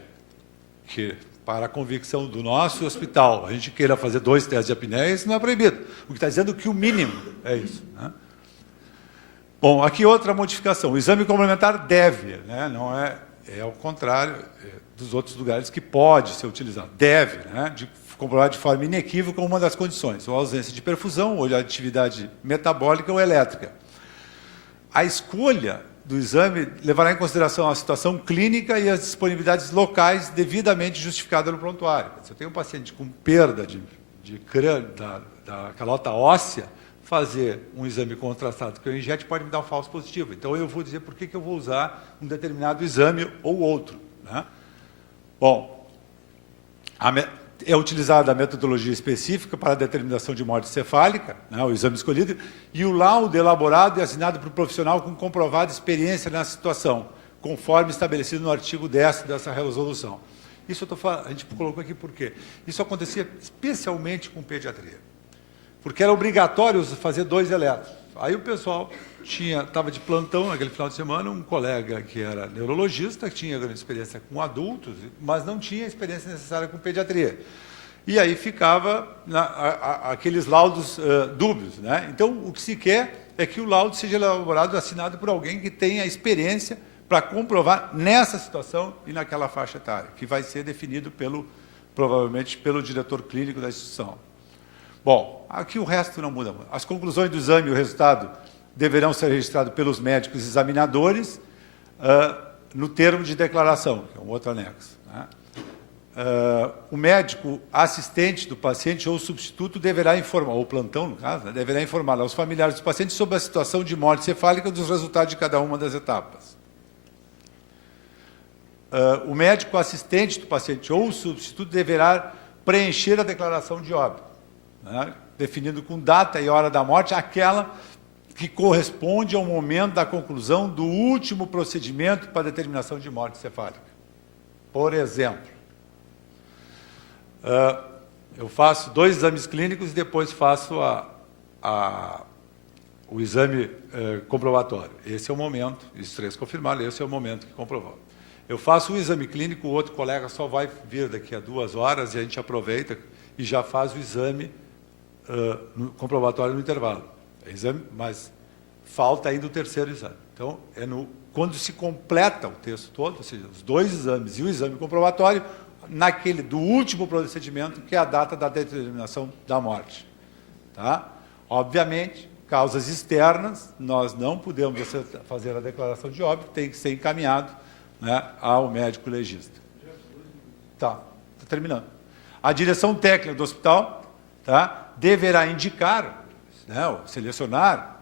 que para a convicção do nosso hospital, a gente queira fazer 2 testes de apneia, isso não é proibido. O que está dizendo é que o mínimo é isso, né? Bom, aqui outra modificação. O exame complementar deve, né? Não é ao contrário dos outros lugares que pode ser utilizado. Deve, né? De comprovar de forma inequívoca uma das condições, ou a ausência de perfusão, ou de atividade metabólica ou elétrica. A escolha do exame levará em consideração a situação clínica e as disponibilidades locais devidamente justificadas no prontuário. Se eu tenho um paciente com perda de crânio, da calota óssea, fazer um exame contrastado que eu injete pode me dar um falso positivo. Então, eu vou dizer por que eu vou usar um determinado exame ou outro, né? Bom, é utilizada a metodologia específica para a determinação de morte cefálica, né, o exame escolhido, e o laudo elaborado e assinado por um profissional com comprovada experiência na situação, conforme estabelecido no artigo 10º dessa resolução. Isso a gente colocou aqui por quê? Isso acontecia especialmente com pediatria, porque era obrigatório fazer 2 eletros. Aí o pessoal estava de plantão naquele final de semana, um colega que era neurologista, que tinha grande experiência com adultos, mas não tinha a experiência necessária com pediatria. E aí ficava aqueles laudos dúbios, né? Então, o que se quer é que o laudo seja elaborado e assinado por alguém que tenha experiência para comprovar nessa situação e naquela faixa etária, que vai ser definido provavelmente pelo diretor clínico da instituição. Bom, aqui o resto não muda muito. As conclusões do exame e o resultado deverão ser registrados pelos médicos examinadores no termo de declaração, que é um outro anexo, né? O médico assistente do paciente ou substituto deverá informar, ou plantão, no caso, né, deverá informar aos familiares dos pacientes sobre a situação de morte cefálica e dos resultados de cada uma das etapas. O médico assistente do paciente ou substituto deverá preencher a declaração de óbito, né, definindo com data e hora da morte aquela que corresponde ao momento da conclusão do último procedimento para determinação de morte cefálica. Por exemplo, eu faço 2 exames clínicos e depois faço o exame comprobatório. Esse é o momento, os 3 confirmaram, esse é o momento que comprovou. Eu faço um exame clínico, o outro colega só vai vir daqui a 2 horas e a gente aproveita e já faz o exame comprobatório no intervalo. Mas falta ainda o 3º exame. Então, quando se completa o texto todo, ou seja, os 2 exames e o exame comprobatório, naquele do último procedimento, que é a data da determinação da morte. Tá? Obviamente, causas externas, nós não podemos fazer a declaração de óbito, tem que ser encaminhado, né, ao médico legista. Tá, está terminando. A direção técnica do hospital, tá, deverá indicar, né, selecionar,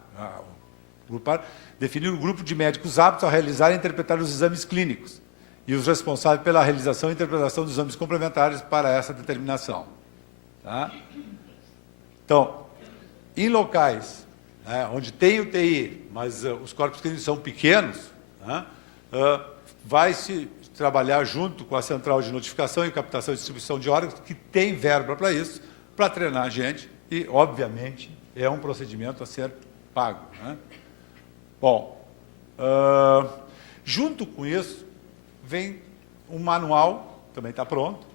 definir um grupo de médicos aptos a realizar e interpretar os exames clínicos e os responsáveis pela realização e interpretação dos exames complementares para essa determinação. Tá? Então, em locais, né, onde tem UTI, mas os corpos clínicos são pequenos, né, vai-se trabalhar junto com a central de notificação e captação e distribuição de órgãos, que tem verba para isso, para treinar a gente, e, obviamente, é um procedimento a ser pago, né? Bom, junto com isso, vem um manual, também está pronto,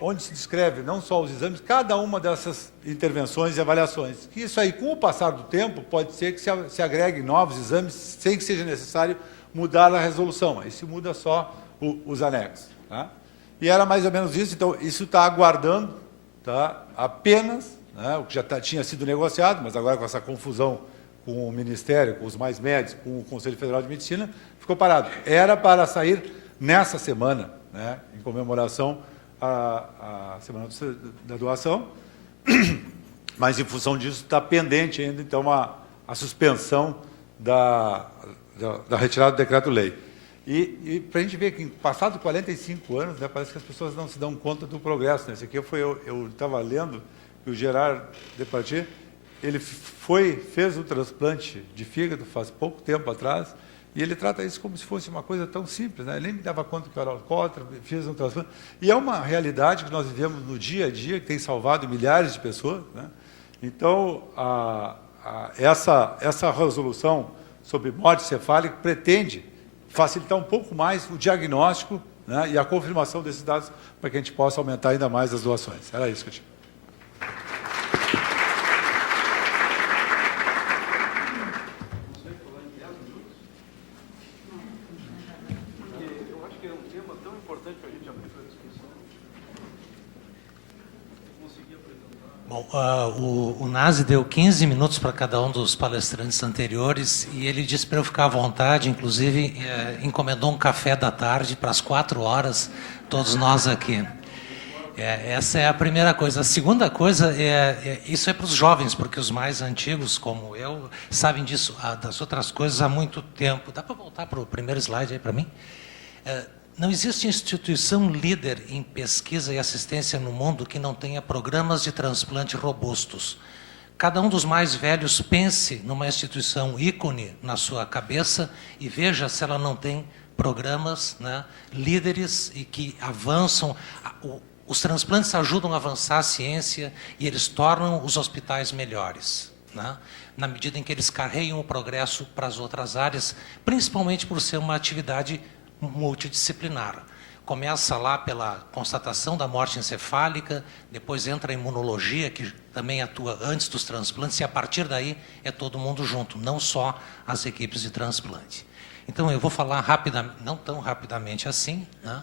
onde se descreve não só os exames, cada uma dessas intervenções e avaliações. Que isso aí, com o passar do tempo, pode ser que se agreguem novos exames, sem que seja necessário mudar a resolução. Aí se muda só os anexos. Tá? E era mais ou menos isso, então isso está aguardando, tá, apenas, né, o que já tinha sido negociado, mas agora com essa confusão com o Ministério, com os mais médicos, com o Conselho Federal de Medicina, ficou parado. Era para sair nessa semana, né, em comemoração à Semana da Doação, mas, em função disso, está pendente ainda, então, a suspensão da retirada do decreto-lei. E para a gente ver que, passados 45 anos, né, parece que as pessoas não se dão conta do progresso. Né? Esse aqui eu estava lendo que o Gerard Depardieu, ele fez o transplante de fígado faz pouco tempo atrás, e ele trata isso como se fosse uma coisa tão simples, né? Ele nem me dava conta que eu era alcoólatra, fiz um transplante. E é uma realidade que nós vivemos no dia a dia, que tem salvado milhares de pessoas, né? Então, essa resolução sobre morte cefálica pretende facilitar um pouco mais o diagnóstico né, e a confirmação desses dados para que a gente possa aumentar ainda mais as doações. Era isso que eu tinha. Eu acho que é um tema tão importante para a gente abrir para discussão. Bom, o Nazi deu 15 minutos para cada um dos palestrantes anteriores e ele disse para eu ficar à vontade, inclusive encomendou um café da tarde para as 4 horas, todos nós aqui. Essa é a primeira coisa. A segunda coisa, isso é para os jovens, porque os mais antigos, como eu, sabem disso, das outras coisas há muito tempo. Dá para voltar para o primeiro slide aí para mim? Não existe instituição líder em pesquisa e assistência no mundo que não tenha programas de transplante robustos. Cada um dos mais velhos pense numa instituição ícone na sua cabeça e veja se ela não tem programas, né, líderes e que avançam. Os transplantes ajudam a avançar a ciência e eles tornam os hospitais melhores, né, na medida em que eles carregam o progresso para as outras áreas, principalmente por ser uma atividade multidisciplinar. Começa lá pela constatação da morte encefálica, depois entra a imunologia, que também atua antes dos transplantes, e a partir daí é todo mundo junto, não só as equipes de transplante. Então, eu vou falar rapidamente, não tão rapidamente assim, né?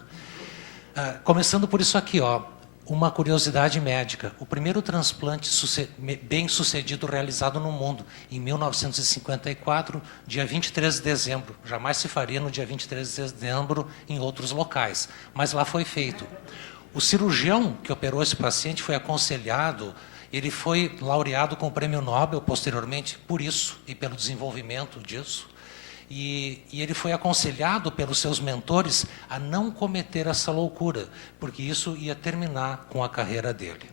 Começando por isso aqui, ó, uma curiosidade médica. O primeiro transplante bem-sucedido realizado no mundo, em 1954, dia 23 de dezembro. Jamais se faria no dia 23 de dezembro em outros locais, mas lá foi feito. O cirurgião que operou esse paciente foi aconselhado, ele foi laureado com o Prêmio Nobel posteriormente por isso e pelo desenvolvimento disso. E ele foi aconselhado pelos seus mentores a não cometer essa loucura, porque isso ia terminar com a carreira dele,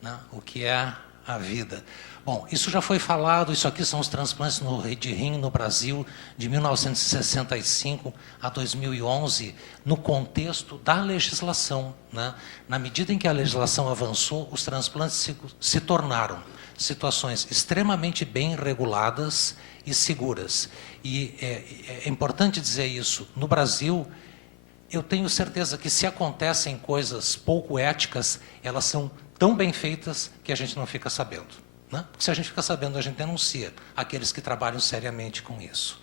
né? O que é a vida. Bom, isso já foi falado, isso aqui são os transplantes de rim no Brasil, de 1965 a 2011, no contexto da legislação, né? Na medida em que a legislação avançou, os transplantes se tornaram situações extremamente bem reguladas e seguras. E é importante dizer isso. No Brasil, eu tenho certeza que se acontecem coisas pouco éticas, elas são tão bem feitas que a gente não fica sabendo, né? Porque se a gente fica sabendo, a gente denuncia aqueles que trabalham seriamente com isso.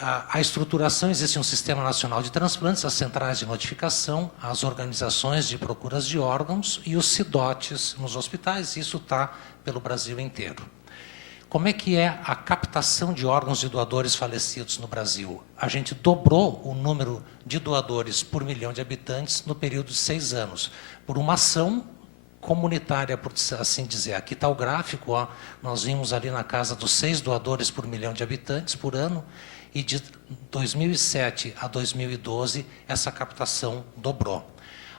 A estruturação, existe um Sistema Nacional de Transplantes, as centrais de notificação, as organizações de procuras de órgãos e os CIDOTs nos hospitais. Isso está pelo Brasil inteiro. Como é que é a captação de órgãos de doadores falecidos no Brasil? A gente dobrou o número de doadores por milhão de habitantes no período de 6 anos, por uma ação comunitária, por assim dizer. Aqui está o gráfico, ó. Nós vimos ali na casa dos 6 doadores por milhão de habitantes por ano, e de 2007 a 2012, essa captação dobrou.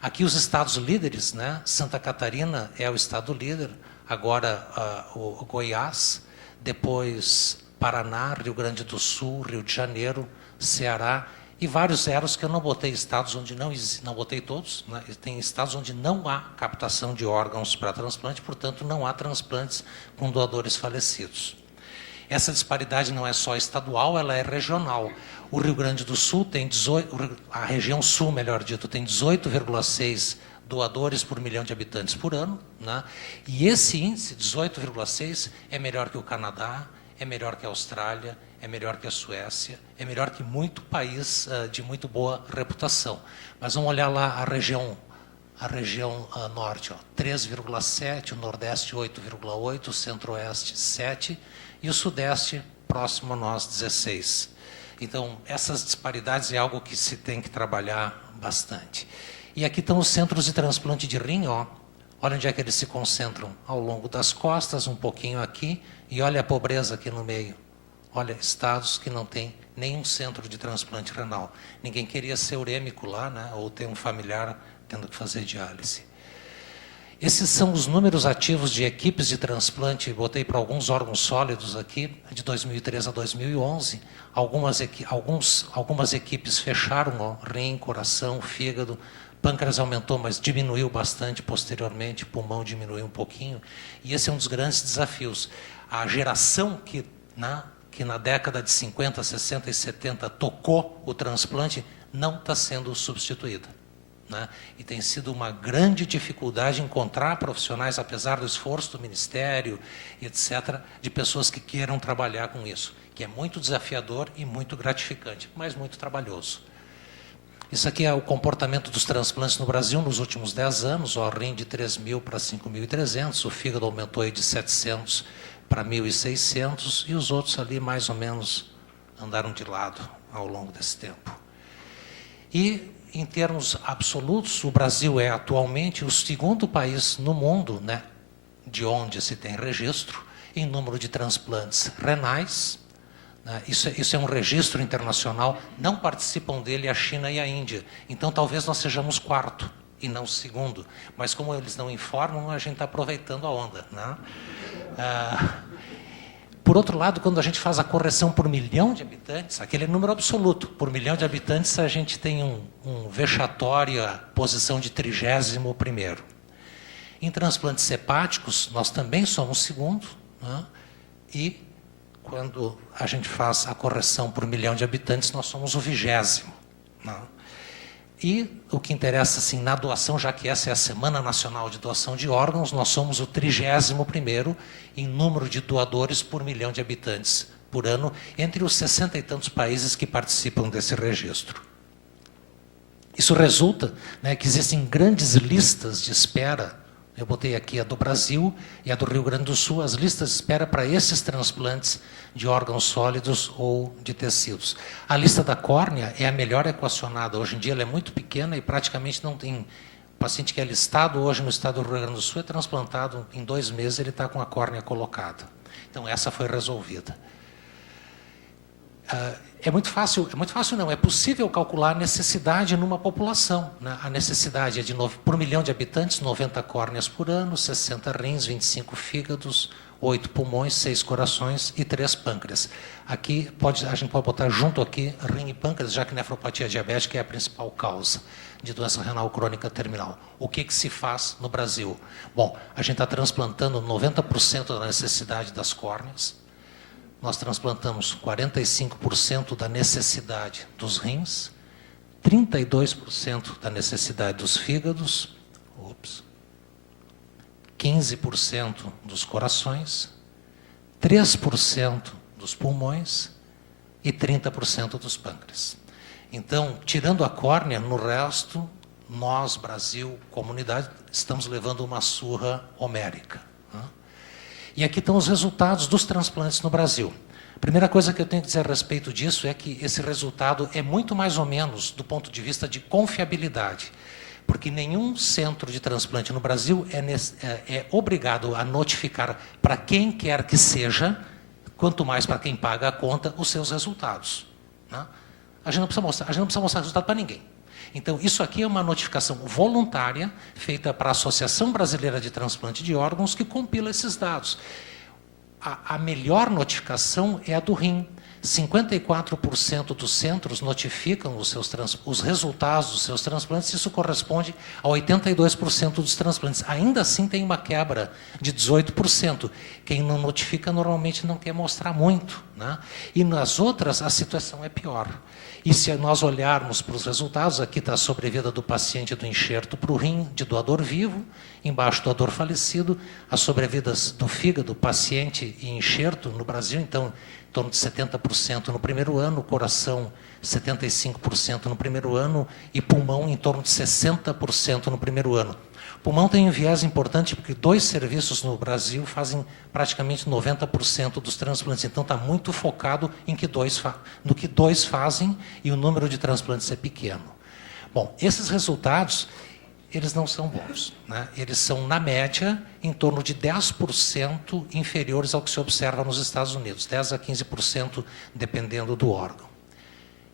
Aqui os estados líderes, né? Santa Catarina é o estado líder, agora o Goiás, depois Paraná, Rio Grande do Sul, Rio de Janeiro, Ceará, e vários zeros que eu não botei, estados onde não botei todos, né? Tem estados onde não há captação de órgãos para transplante, portanto, não há transplantes com doadores falecidos. Essa disparidade não é só estadual, ela é regional. O Rio Grande do Sul tem 18, a região sul, melhor dito, tem 18,6 doadores por milhão de habitantes por ano, né? E esse índice, 18,6, é melhor que o Canadá, é melhor que a Austrália, é melhor que a Suécia, é melhor que muito país de muito boa reputação. Mas vamos olhar lá a região norte, 3,7, o Nordeste 8,8, o Centro-Oeste 7 e o Sudeste, próximo a nós, 16. Então, essas disparidades é algo que se tem que trabalhar bastante. E aqui estão os centros de transplante de rim, ó. Olha onde é que eles se concentram, ao longo das costas, um pouquinho aqui, e olha a pobreza aqui no meio. Olha, estados que não têm nenhum centro de transplante renal. Ninguém queria ser urêmico lá, né? Ou ter um familiar tendo que fazer diálise. Esses são os números ativos de equipes de transplante, botei para alguns órgãos sólidos aqui, de 2003 a 2011. Algumas equipes fecharam, ó, rim, coração, fígado, pâncreas aumentou, mas diminuiu bastante posteriormente, pulmão diminuiu um pouquinho. E esse é um dos grandes desafios. A geração que na década de 50, 60 e 70 tocou o transplante, não está sendo substituída, né? E tem sido uma grande dificuldade encontrar profissionais, apesar do esforço do Ministério, etc., de pessoas que queiram trabalhar com isso, que é muito desafiador e muito gratificante, mas muito trabalhoso. Isso aqui é o comportamento dos transplantes no Brasil nos últimos 10 anos, o rim de 3.000 para 5.300, o fígado aumentou aí de 700 para 1.600, e os outros ali mais ou menos andaram de lado ao longo desse tempo. E, em termos absolutos, o Brasil é atualmente o segundo país no mundo, né, de onde se tem registro, em número de transplantes renais. Né, isso é um registro internacional, não participam dele a China e a Índia. Então, talvez nós sejamos quarto e não segundo. Mas, como eles não informam, a gente está aproveitando a onda, né? Por outro lado, quando a gente faz a correção por milhão de habitantes, aquele é número absoluto. Por milhão de habitantes, a gente tem um vexatório, a posição de 31º. Em transplantes hepáticos, nós também somos segundo, né? E quando a gente faz a correção por milhão de habitantes, nós somos o 20º. Né? E o que interessa, assim, na doação, já que essa é a Semana Nacional de Doação de Órgãos, nós somos o 31º em número de doadores por milhão de habitantes por ano, entre os 60 e tantos países que participam desse registro. Isso resulta, né, que existem grandes listas de espera. Eu botei aqui a do Brasil e a do Rio Grande do Sul, as listas de espera para esses transplantes de órgãos sólidos ou de tecidos. A lista da córnea é a melhor equacionada. Hoje em dia ela é muito pequena e praticamente não tem... O paciente que é listado hoje no estado do Rio Grande do Sul é transplantado, em 2 meses ele está com a córnea colocada. Então essa foi resolvida. É muito fácil não, é possível calcular a necessidade numa população, né? A necessidade é de por milhão de habitantes, 90 córneas por ano, 60 rins, 25 fígados, 8 pulmões, 6 corações e 3 pâncreas. Aqui a gente pode botar junto aqui rim e pâncreas, já que nefropatia diabética é a principal causa de doença renal crônica terminal. O que se faz no Brasil? Bom, a gente está transplantando 90% da necessidade das córneas. Nós transplantamos 45% da necessidade dos rins, 32% da necessidade dos fígados, 15% dos corações, 3% dos pulmões e 30% dos pâncreas. Então, tirando a córnea, no resto, nós, Brasil, comunidade, estamos levando uma surra homérica. E aqui estão os resultados dos transplantes no Brasil. A primeira coisa que eu tenho que dizer a respeito disso é que esse resultado é muito mais ou menos do ponto de vista de confiabilidade, porque nenhum centro de transplante no Brasil é obrigado a notificar para quem quer que seja, quanto mais para quem paga a conta, os seus resultados. Né? A gente não precisa mostrar resultado para ninguém. Então, isso aqui é uma notificação voluntária feita para a Associação Brasileira de Transplante de Órgãos, que compila esses dados. A melhor notificação é a do rim. 54% dos centros notificam os resultados dos seus transplantes, isso corresponde a 82% dos transplantes. Ainda assim, tem uma quebra de 18%. Quem não notifica, normalmente, não quer mostrar muito. Né? E nas outras, a situação é pior. E se nós olharmos para os resultados, aqui está a sobrevida do paciente do enxerto para o rim de doador vivo, embaixo doador falecido, as sobrevidas do fígado, paciente e enxerto no Brasil, então, em torno de 70% no primeiro ano, coração 75% no primeiro ano e pulmão em torno de 60% no primeiro ano. O pulmão tem um viés importante porque 2 serviços no Brasil fazem praticamente 90% dos transplantes. Então está muito focado no que 2 fazem e o número de transplantes é pequeno. Bom, esses resultados, eles não são bons. Né? Eles são, na média, em torno de 10% inferiores ao que se observa nos Estados Unidos, 10% a 15%, dependendo do órgão.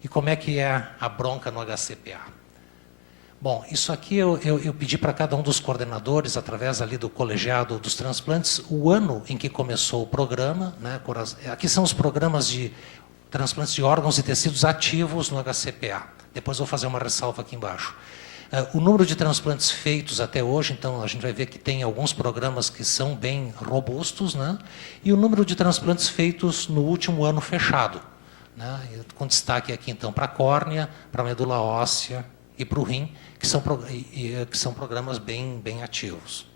E como é que é a bronca no HCPA? Bom, isso aqui eu pedi para cada um dos coordenadores, através ali do colegiado dos transplantes, o ano em que começou o programa. Né? Aqui são os programas de transplantes de órgãos e tecidos ativos no HCPA. Depois vou fazer uma ressalva aqui embaixo. O número de transplantes feitos até hoje, então a gente vai ver que tem alguns programas que são bem robustos, né? E o número de transplantes feitos no último ano fechado. né? Com destaque aqui, então, para a córnea, para a medula óssea e para o rim, que são programas bem ativos.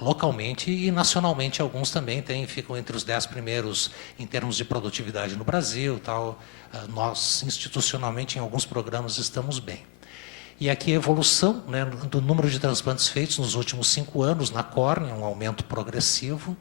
Localmente e nacionalmente, alguns também ficam entre os 10 primeiros em termos de produtividade no Brasil. Tal. Nós, institucionalmente, em alguns programas, estamos bem. E aqui a evolução, né, do número de transplantes feitos nos últimos 5 anos, na córnea, um aumento progressivo.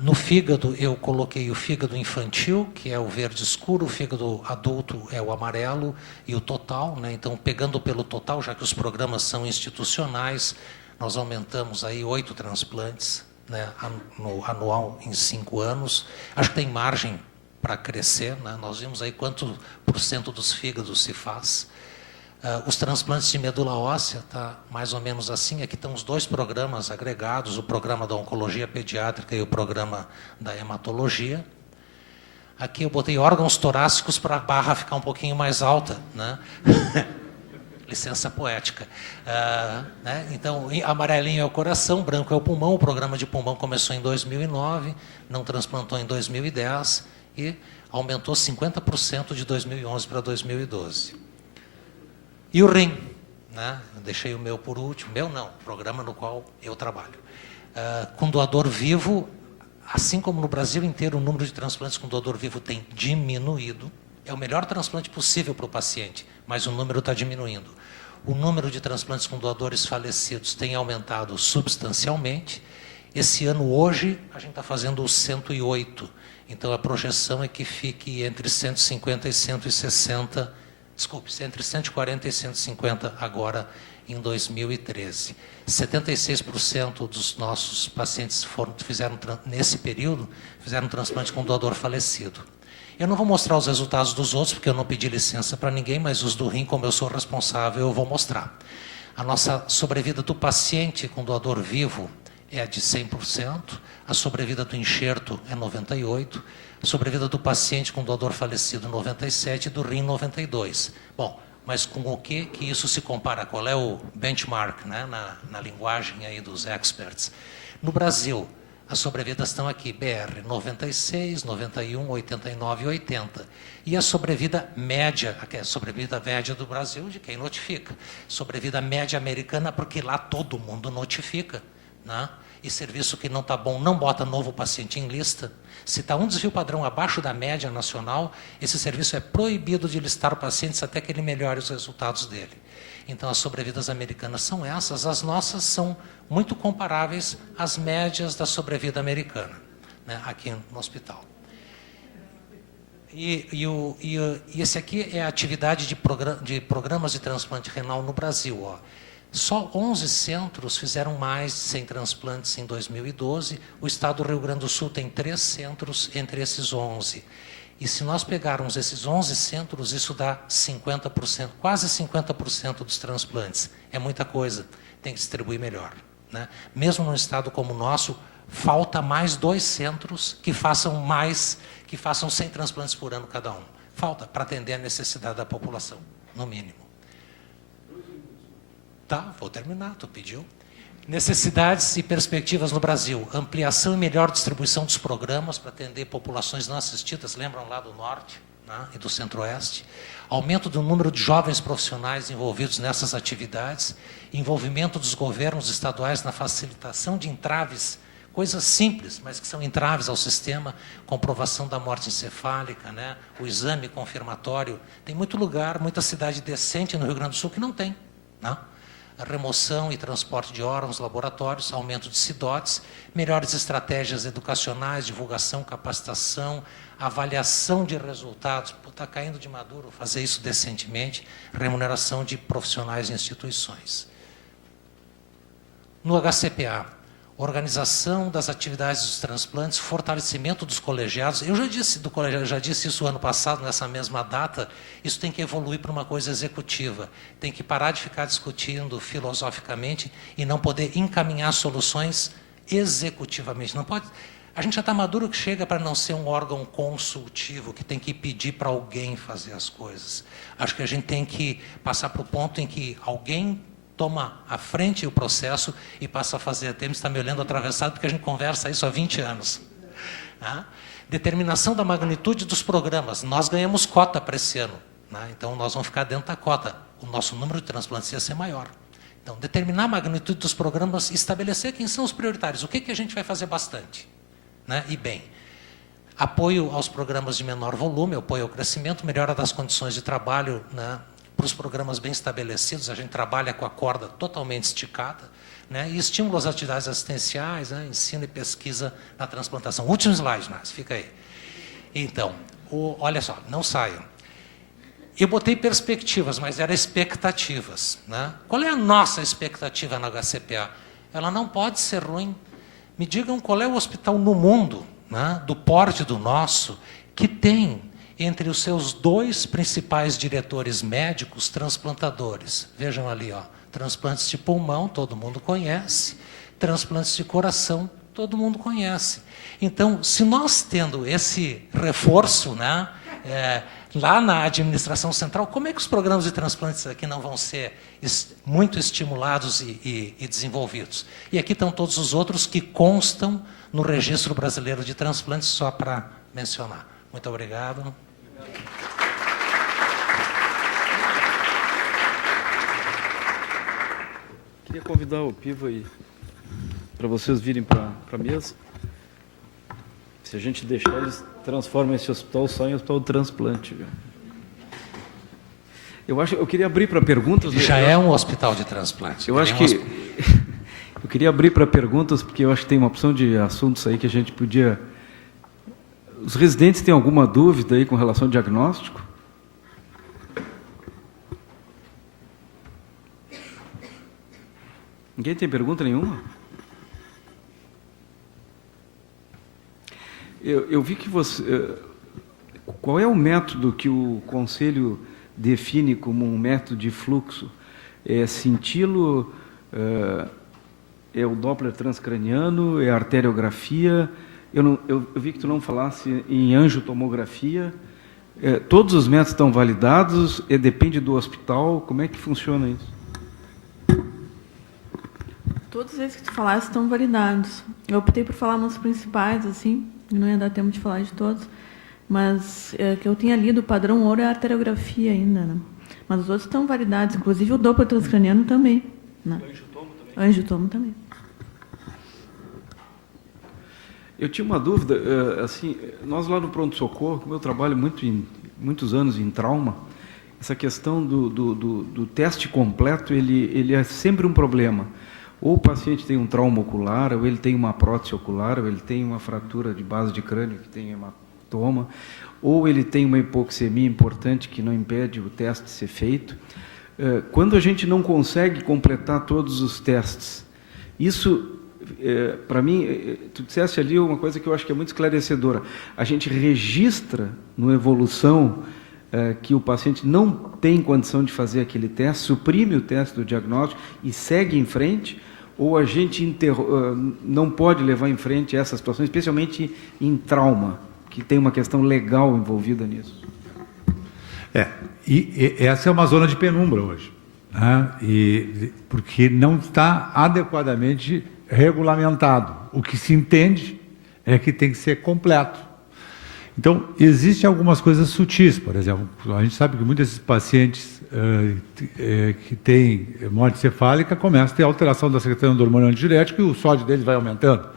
No fígado, eu coloquei o fígado infantil, que é o verde escuro, o fígado adulto é o amarelo, e o total, né? Então, pegando pelo total, já que os programas são institucionais, nós aumentamos aí 8 transplantes, né, no anual em 5 anos. Acho que tem margem para crescer, né? Nós vimos aí quanto % dos fígados se faz. Os transplantes de medula óssea, tá mais ou menos assim. Aqui estão os 2 programas agregados, o programa da oncologia pediátrica e o programa da hematologia. Aqui eu botei órgãos torácicos para a barra ficar um pouquinho mais alta, né? Licença poética. Né? Então, amarelinho é o coração, branco é o pulmão. O programa de pulmão começou em 2009, não transplantou em 2010 e aumentou 50% de 2011 para 2012. E o rim, né? Eu deixei o meu por último. Meu não, programa no qual eu trabalho. Com doador vivo, assim como no Brasil inteiro, o número de transplantes com doador vivo tem diminuído. É o melhor transplante possível para o paciente, mas o número está diminuindo. O número de transplantes com doadores falecidos tem aumentado substancialmente. Esse ano, hoje, a gente está fazendo os 108. Então, a projeção é que fique entre 150 e 160, entre 140 e 150 agora em 2013. 76% dos nossos pacientes nesse período, fizeram transplante com doador falecido. Eu não vou mostrar os resultados dos outros, porque eu não pedi licença para ninguém, mas os do rim, como eu sou responsável, eu vou mostrar. A nossa sobrevida do paciente com doador vivo é de 100%, a sobrevida do enxerto é 98%, a sobrevida do paciente com doador falecido 97% e do rim 92%. Bom, mas com o que isso se compara? Qual é o benchmark, né, na linguagem aí dos experts? No Brasil, as sobrevidas estão aqui, BR 96, 91, 89 e 80. E a sobrevida média, que é a sobrevida média do Brasil, de quem notifica. Sobrevida média americana, porque lá todo mundo notifica, né? E serviço que não está bom, não bota novo paciente em lista. Se está um desvio padrão abaixo da média nacional, esse serviço é proibido de listar pacientes até que ele melhore os resultados dele. Então, as sobrevidas americanas são essas, as nossas são muito comparáveis às médias da sobrevida americana, né, aqui no hospital. E esse aqui é a atividade de programas de transplante renal no Brasil. Ó. Só 11 centros fizeram mais de 100 transplantes em 2012. O estado do Rio Grande do Sul tem 3 centros entre esses 11. E se nós pegarmos esses 11 centros, isso dá 50%, quase 50% dos transplantes. É muita coisa, tem que distribuir melhor, né? Mesmo num estado como o nosso, falta mais 2 centros que façam 100 transplantes por ano cada um. Falta para atender a necessidade da população, no mínimo. Tá, vou terminar, tu pediu. Necessidades e perspectivas no Brasil. Ampliação e melhor distribuição dos programas para atender populações não assistidas, lembram lá do Norte, né, e do Centro-Oeste. Aumento do número de jovens profissionais envolvidos nessas atividades. Envolvimento dos governos estaduais na facilitação de entraves, coisas simples, mas que são entraves ao sistema. Comprovação da morte encefálica, né, o exame confirmatório. Tem muito lugar, muita cidade decente no Rio Grande do Sul que não tem, né? A remoção e transporte de órgãos, laboratórios, aumento de CIDOTs, melhores estratégias educacionais, divulgação, capacitação, avaliação de resultados. Está caindo de maduro fazer isso decentemente, remuneração de profissionais e instituições. No HCPA, organização das atividades dos transplantes, fortalecimento dos colegiados. Eu já disse isso ano passado, nessa mesma data. Isso tem que evoluir para uma coisa executiva. Tem que parar de ficar discutindo filosoficamente e não poder encaminhar soluções executivamente. Não pode. A gente já está maduro que chega para não ser um órgão consultivo que tem que pedir para alguém fazer as coisas. Acho que a gente tem que passar para o ponto em que alguém toma à frente o processo e passa a fazer. Temos está me olhando atravessado porque a gente conversa isso há 20 anos. Né? Determinação da magnitude dos programas. Nós ganhamos cota para esse ano, né? Então, nós vamos ficar dentro da cota. O nosso número de transplantes ia ser maior. Então, determinar a magnitude dos programas, estabelecer quem são os prioritários. O que a gente vai fazer bastante, né? E bem, apoio aos programas de menor volume, apoio ao crescimento, melhora das condições de trabalho, né? Para os programas bem estabelecidos, a gente trabalha com a corda totalmente esticada, né? E estímulo às atividades assistenciais, né? Ensino e pesquisa na transplantação. Último slide, Nas, fica aí. Então, olha só, não saiam. Eu botei perspectivas, mas eram expectativas, né? Qual é a nossa expectativa na HCPA? Ela não pode ser ruim. Me digam qual é o hospital no mundo, né, do porte do nosso, que tem entre os seus 2 principais diretores médicos transplantadores. Vejam ali, ó, transplantes de pulmão, todo mundo conhece, transplantes de coração, todo mundo conhece. Então, se nós tendo esse reforço, né, lá na administração central, como é que os programas de transplantes aqui não vão ser muito estimulados e desenvolvidos? E aqui estão todos os outros que constam no Registro Brasileiro de Transplantes, só para mencionar. Muito obrigado. Queria convidar o Piva aí para vocês virem para a mesa. Se a gente deixar, eles transformam esse hospital só em hospital de transplante. Viu? Eu queria abrir para perguntas. Já é um hospital de transplante. Eu acho que eu queria abrir para perguntas, porque eu acho que tem uma opção de assuntos aí que a gente podia. Os residentes têm alguma dúvida aí com relação ao diagnóstico? Ninguém tem pergunta nenhuma? Eu vi que você... Qual é o método que o Conselho define como um método de fluxo? É cintilo, é o Doppler transcraniano, é a arteriografia? Eu vi que tu não falasse em angiotomografia. Todos os métodos estão validados? Depende do hospital? Como é que funciona isso? Todos esses que tu falaste estão validados. Eu optei por falar nos principais, assim, não ia dar tempo de falar de todos, mas que eu tinha lido, o padrão ouro é a arteriografia ainda, né? Mas os outros estão validados, inclusive o Doppler transcraniano também. Né? O angiotomo também. Eu tinha uma dúvida, assim, nós lá no pronto-socorro, como eu trabalho muitos anos em trauma, essa questão do teste completo, ele é sempre um problema. Ou o paciente tem um trauma ocular, ou ele tem uma prótese ocular, ou ele tem uma fratura de base de crânio que tem hematoma, ou ele tem uma hipoxemia importante que não impede o teste de ser feito. Quando a gente não consegue completar todos os testes, isso, para mim, tu disseste ali uma coisa que eu acho que é muito esclarecedora. A gente registra no Evolução que o paciente não tem condição de fazer aquele teste, suprime o teste do diagnóstico e segue em frente, ou a gente não pode levar em frente essa situação, especialmente em trauma, que tem uma questão legal envolvida nisso. E essa é uma zona de penumbra hoje, né? Porque não está adequadamente regulamentado. O que se entende é que tem que ser completo. Então, existem algumas coisas sutis, por exemplo, a gente sabe que muitos desses pacientes que têm morte cefálica começam a ter alteração da secreção do hormônio antidiurético e o sódio deles vai aumentando.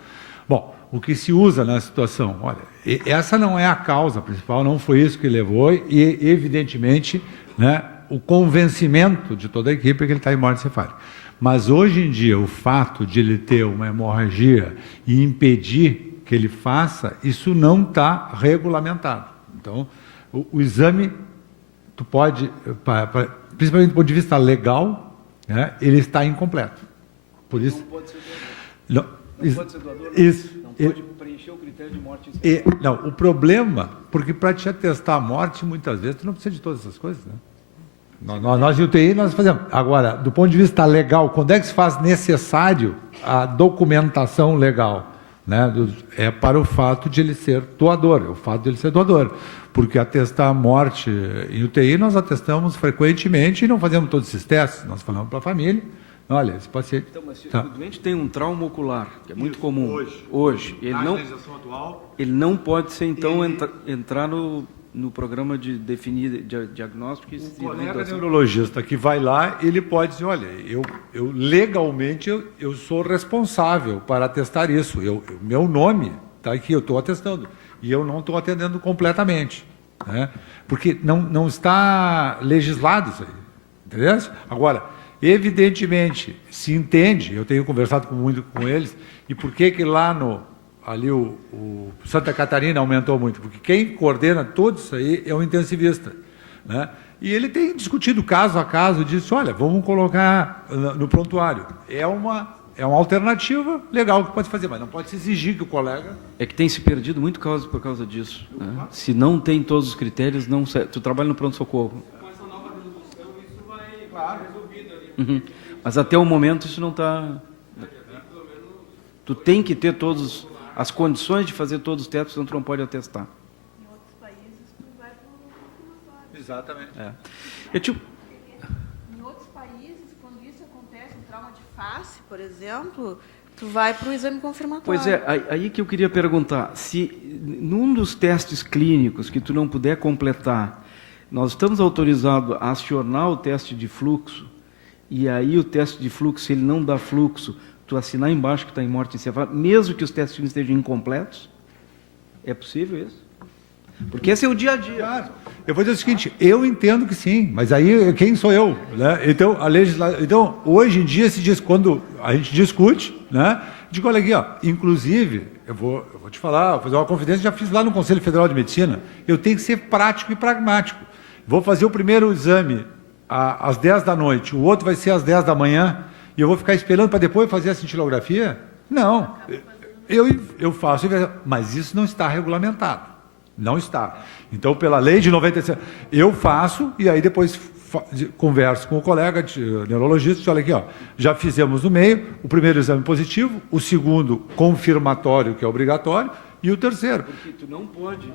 Bom, o que se usa nessa situação? Olha, essa não é a causa principal, não foi isso que levou e, evidentemente, né, o convencimento de toda a equipe é que ele está em morte cefálica. Mas, hoje em dia, o fato de ele ter uma hemorragia e impedir que ele faça, isso não está regulamentado. Então, o exame, tu pode, principalmente do ponto de vista legal, né, ele está incompleto. Por isso, não pode ser doador? Isso. Não pode preencher o critério de morte. Não, o problema, porque para te atestar a morte, muitas vezes, tu não precisa de todas essas coisas, né? Nós em UTI, nós fazemos. Agora, do ponto de vista legal, quando é que se faz necessário a documentação legal? Né, é para o fato de ele ser doador, porque atestar a morte em UTI nós atestamos frequentemente e não fazemos todos esses testes, nós falamos para a família, olha, esse paciente... Então, mas se Tá. o doente tem um trauma ocular, que é muito comum hoje, Na legislação atual, ele não pode ser, então, entrar no programa de definir diagnóstico e o de colega orientação. neurologista que vai lá, ele pode dizer, olha, legalmente eu sou responsável para atestar isso. Meu nome está aqui, eu estou atestando. E eu não estou atendendo completamente. Né? Porque não está legislado isso aí. Entendeu? Agora, evidentemente, se entende, eu tenho conversado muito com eles, e por que lá ali o Santa Catarina aumentou muito? Porque quem coordena tudo isso aí é o intensivista. Né? E ele tem discutido caso a caso, disse, olha, vamos colocar no prontuário. É uma alternativa legal que pode fazer, mas não pode se exigir que o colega... É que tem se perdido muito caso por causa disso. Né? Se não tem todos os critérios, não serve. Tu trabalha no pronto-socorro. Com essa nova resolução, isso vai resolvido ali. Uhum. Mas até o momento isso não está... Tu tem que ter todas as condições de fazer todos os testes, senão tu não pode atestar. Em outros países, tu vai para o... Exatamente. Em outros países, quando isso acontece, um trauma de face, por exemplo, tu vai para o exame confirmatório. Pois é, aí que eu queria perguntar, se num dos testes clínicos que tu não puder completar, nós estamos autorizados a acionar o teste de fluxo, e aí o teste de fluxo, se ele não dá fluxo, tu assinar embaixo que está em morte encefálica, mesmo que os testes clínicos estejam incompletos? É possível isso? Porque esse é o dia a dia. Claro. Eu vou dizer o seguinte, eu entendo que sim, mas aí quem sou eu? Né? Então, então, hoje em dia, se diz, quando a gente discute, né? Digo, olha aqui, ó, inclusive, eu vou te falar, vou fazer uma confidência, já fiz lá no Conselho Federal de Medicina, eu tenho que ser prático e pragmático. Vou fazer o primeiro exame às 10 da noite, o outro vai ser às 10 da manhã, e eu vou ficar esperando para depois fazer a cintilografia? Não. Eu faço, mas isso não está regulamentado. Não está. Então, pela lei de 97, eu faço e aí depois converso com o colega neurologista, olha aqui, ó, já fizemos no meio, o primeiro exame positivo, o segundo confirmatório, que é obrigatório, e o terceiro. Porque tu não pode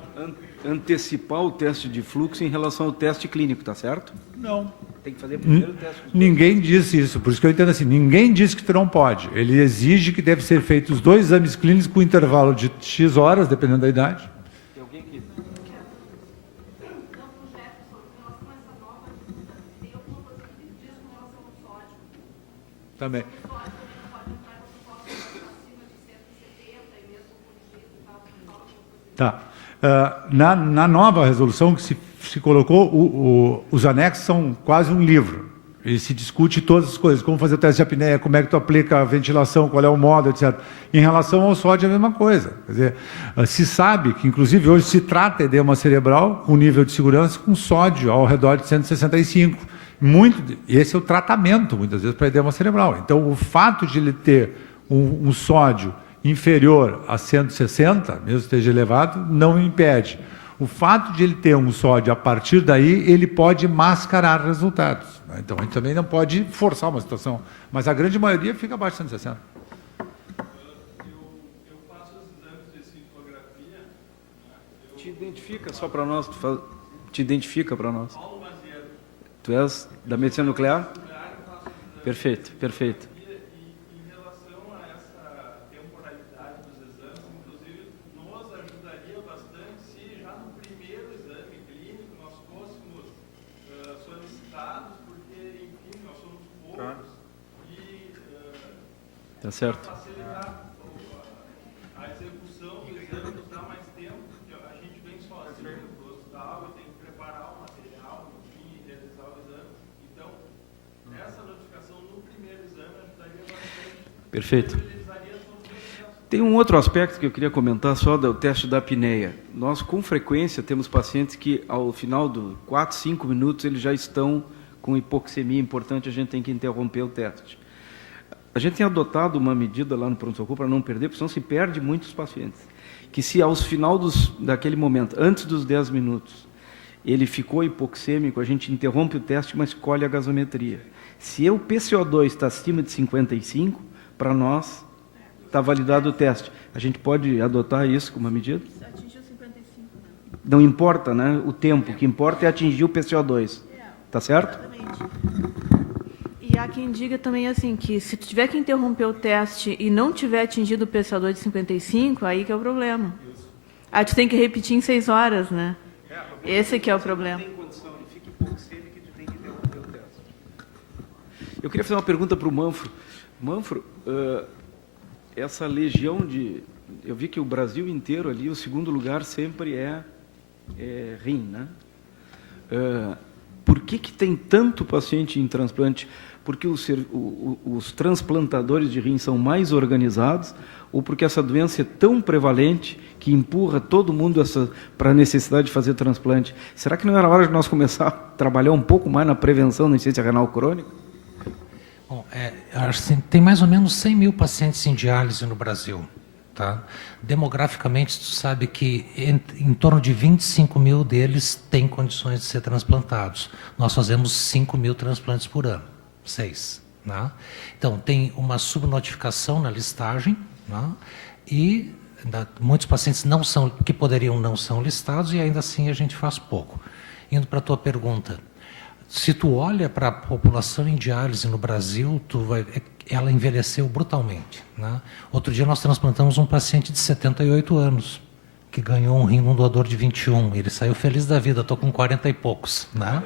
antecipar o teste de fluxo em relação ao teste clínico, tá certo? Não. Tem que fazer primeiro o teste. Ninguém disse isso, por isso que eu entendo assim, ninguém disse que tu não pode. Ele exige que deve ser feito os 2 exames clínicos com intervalo de X horas, dependendo da idade. Tem alguém que... Também. Tá. Na nova resolução que se colocou, os anexos são quase um livro. E se discute todas as coisas, como fazer o teste de apneia, como é que tu aplica a ventilação, qual é o modo, etc. Em relação ao sódio é a mesma coisa. Quer dizer, se sabe que, inclusive, hoje se trata edema cerebral com nível de segurança com sódio ao redor de 165. Esse é o tratamento, muitas vezes, para edema cerebral. Então, o fato de ele ter um sódio inferior a 160, mesmo que esteja elevado, não impede. O fato de ele ter um sódio, a partir daí, ele pode mascarar resultados. Então, a gente também não pode forçar uma situação. Mas a grande maioria fica abaixo de 160. Eu faço os exames de cintilografia. Te identifica só para nós, te identifica para nós. Paulo Maziero. Tu és da medicina nuclear? Nuclear, eu faço os exames. Perfeito, perfeito. E em relação a essa temporalidade dos exames, inclusive, nos ajudaria bastante se já no primeiro exame clínico nós fôssemos solicitados, porque, enfim, nós somos poucos, e Tá certo. facilitar a execução do exame, nos dá mais tempo, porque a gente vem sozinho para o hospital e tem que preparar o material, enfim, realizar o exame. Então, essa notificação no primeiro exame ajudaria bastante. Perfeito. Tem um outro aspecto que eu queria comentar só do teste da apneia. Nós, com frequência, temos pacientes que, ao final de 4, 5 minutos, eles já estão com hipoxemia importante, a gente tem que interromper o teste. A gente tem adotado uma medida lá no pronto-socorro para não perder, porque senão se perde muitos pacientes. Que se, aos final daquele momento, antes dos 10 minutos, ele ficou hipoxêmico, a gente interrompe o teste, mas colhe a gasometria. Se o PCO2 está acima de 55, para nós está validado o teste. A gente pode adotar isso como uma medida? Atingiu 55, né? Não importa, né, o tempo, o que importa é atingir o PCO2. Tá certo? Exatamente. E E há quem diga também assim, que se tu tiver que interromper o teste e não tiver atingido o PSO2 de 55, aí que é o problema. Aí tu tem que repetir em 6 horas, né? Esse que é o problema. Tem condição, ele fica hipoxêmico que tu tem que interromper o teste. Eu queria fazer uma pergunta para o Manfro. Manfro, essa legião de... Eu vi que o Brasil inteiro ali, o segundo lugar sempre é rim, né? Por que tem tanto paciente em transplante? Porque os transplantadores de rim são mais organizados ou porque essa doença é tão prevalente que empurra todo mundo para a necessidade de fazer transplante? Será que não era hora de nós começar a trabalhar um pouco mais na prevenção da insuficiência renal crônica? Bom, acho que tem mais ou menos 100 mil pacientes em diálise no Brasil. Tá? Demograficamente, tu sabe que em torno de 25 mil deles têm condições de ser transplantados. Nós fazemos 5 mil transplantes por ano, 6. Né? Então, tem uma subnotificação na listagem, né? E muitos pacientes que poderiam não são listados e ainda assim a gente faz pouco. Indo para a tua pergunta, se tu olha para a população em diálise no Brasil, ela envelheceu brutalmente. Né? Outro dia nós transplantamos um paciente de 78 anos, que ganhou um rim num doador de 21. Ele saiu feliz da vida, estou com 40 e poucos. Né?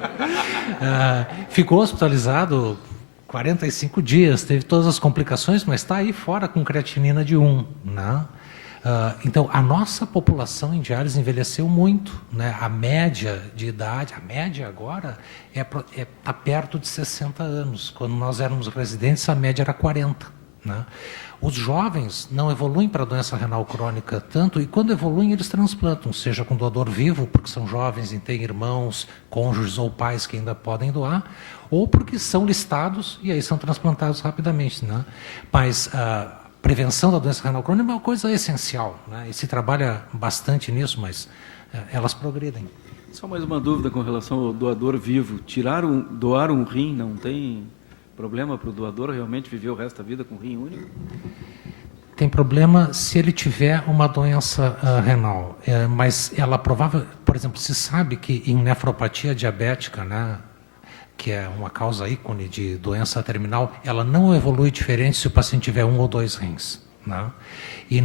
Ficou hospitalizado 45 dias, teve todas as complicações, mas está aí fora com creatinina de 1. Né? Então, a nossa população em diálise envelheceu muito. Né? A média de idade, a média agora está perto de 60 anos. Quando nós éramos residentes, a média era 40. Né? Os jovens não evoluem para a doença renal crônica tanto, e quando evoluem, eles transplantam, seja com doador vivo, porque são jovens e têm irmãos, cônjuges ou pais que ainda podem doar, ou porque são listados e aí são transplantados rapidamente. Né? Mas prevenção da doença renal crônica é uma coisa essencial, né? E se trabalha bastante nisso, mas elas progridem. Só mais uma dúvida com relação ao doador vivo. Doar um rim não tem problema para o doador realmente viver o resto da vida com rim único? Tem problema se ele tiver uma doença renal, mas ela provável, por exemplo, se sabe que em nefropatia diabética, né, que é uma causa ícone de doença terminal, ela não evolui diferente se o paciente tiver 1 ou 2 rins. Né? E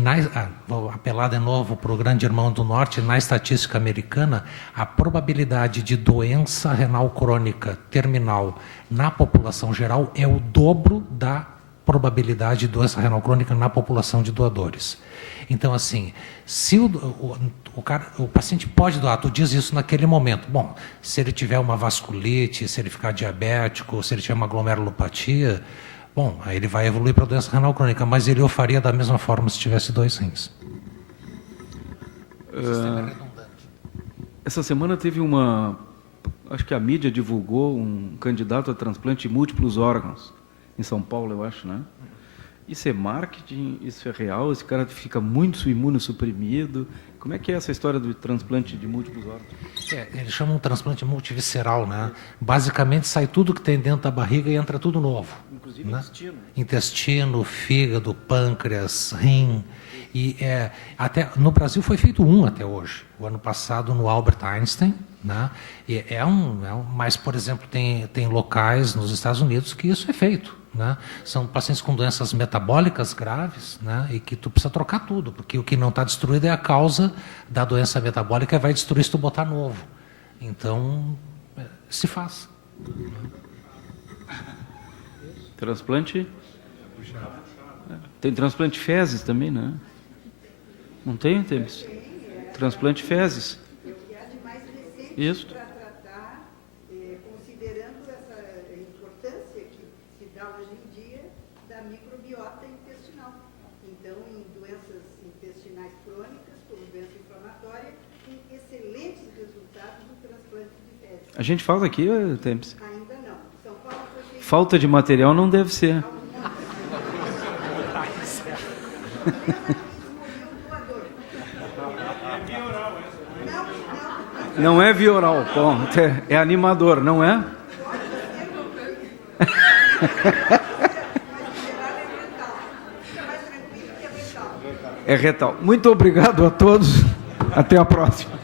vou apelar de novo para o grande irmão do norte, na estatística americana, a probabilidade de doença renal crônica terminal na população geral é o dobro da probabilidade de doença renal crônica na população de doadores. Então, assim, se o paciente pode doar, tu diz isso naquele momento. Bom, se ele tiver uma vasculite, se ele ficar diabético, se ele tiver uma glomerulopatia, bom, aí ele vai evoluir para a doença renal crônica, mas ele o faria da mesma forma se tivesse 2 rins. Essa semana teve acho que a mídia divulgou um candidato a transplante de múltiplos órgãos, em São Paulo, eu acho, né? Isso é marketing? Isso é real? Esse cara fica muito imunossuprimido? Como é que é essa história do transplante de múltiplos órgãos? Eles chamam de transplante multivisceral, né? Basicamente sai tudo que tem dentro da barriga e entra tudo novo. Inclusive né? intestino. Intestino, fígado, pâncreas, rim. E até no Brasil foi feito um até hoje. O ano passado no Albert Einstein, né? E mas, por exemplo, tem locais nos Estados Unidos que isso é feito. Né? São pacientes com doenças metabólicas graves, né? E que tu precisa trocar tudo, porque o que não está destruído é a causa da doença metabólica e vai destruir se tu botar novo. Então, se faz. Transplante? Tem transplante de fezes também, né? Não tem, Temes? Transplante de fezes. Isso. A gente faz aqui, Temes? Ainda não. São Paulo foi feito. Falta de material não deve ser. Não é via oral, bom, é animador, não é? É retal. Muito obrigado a todos. Até a próxima.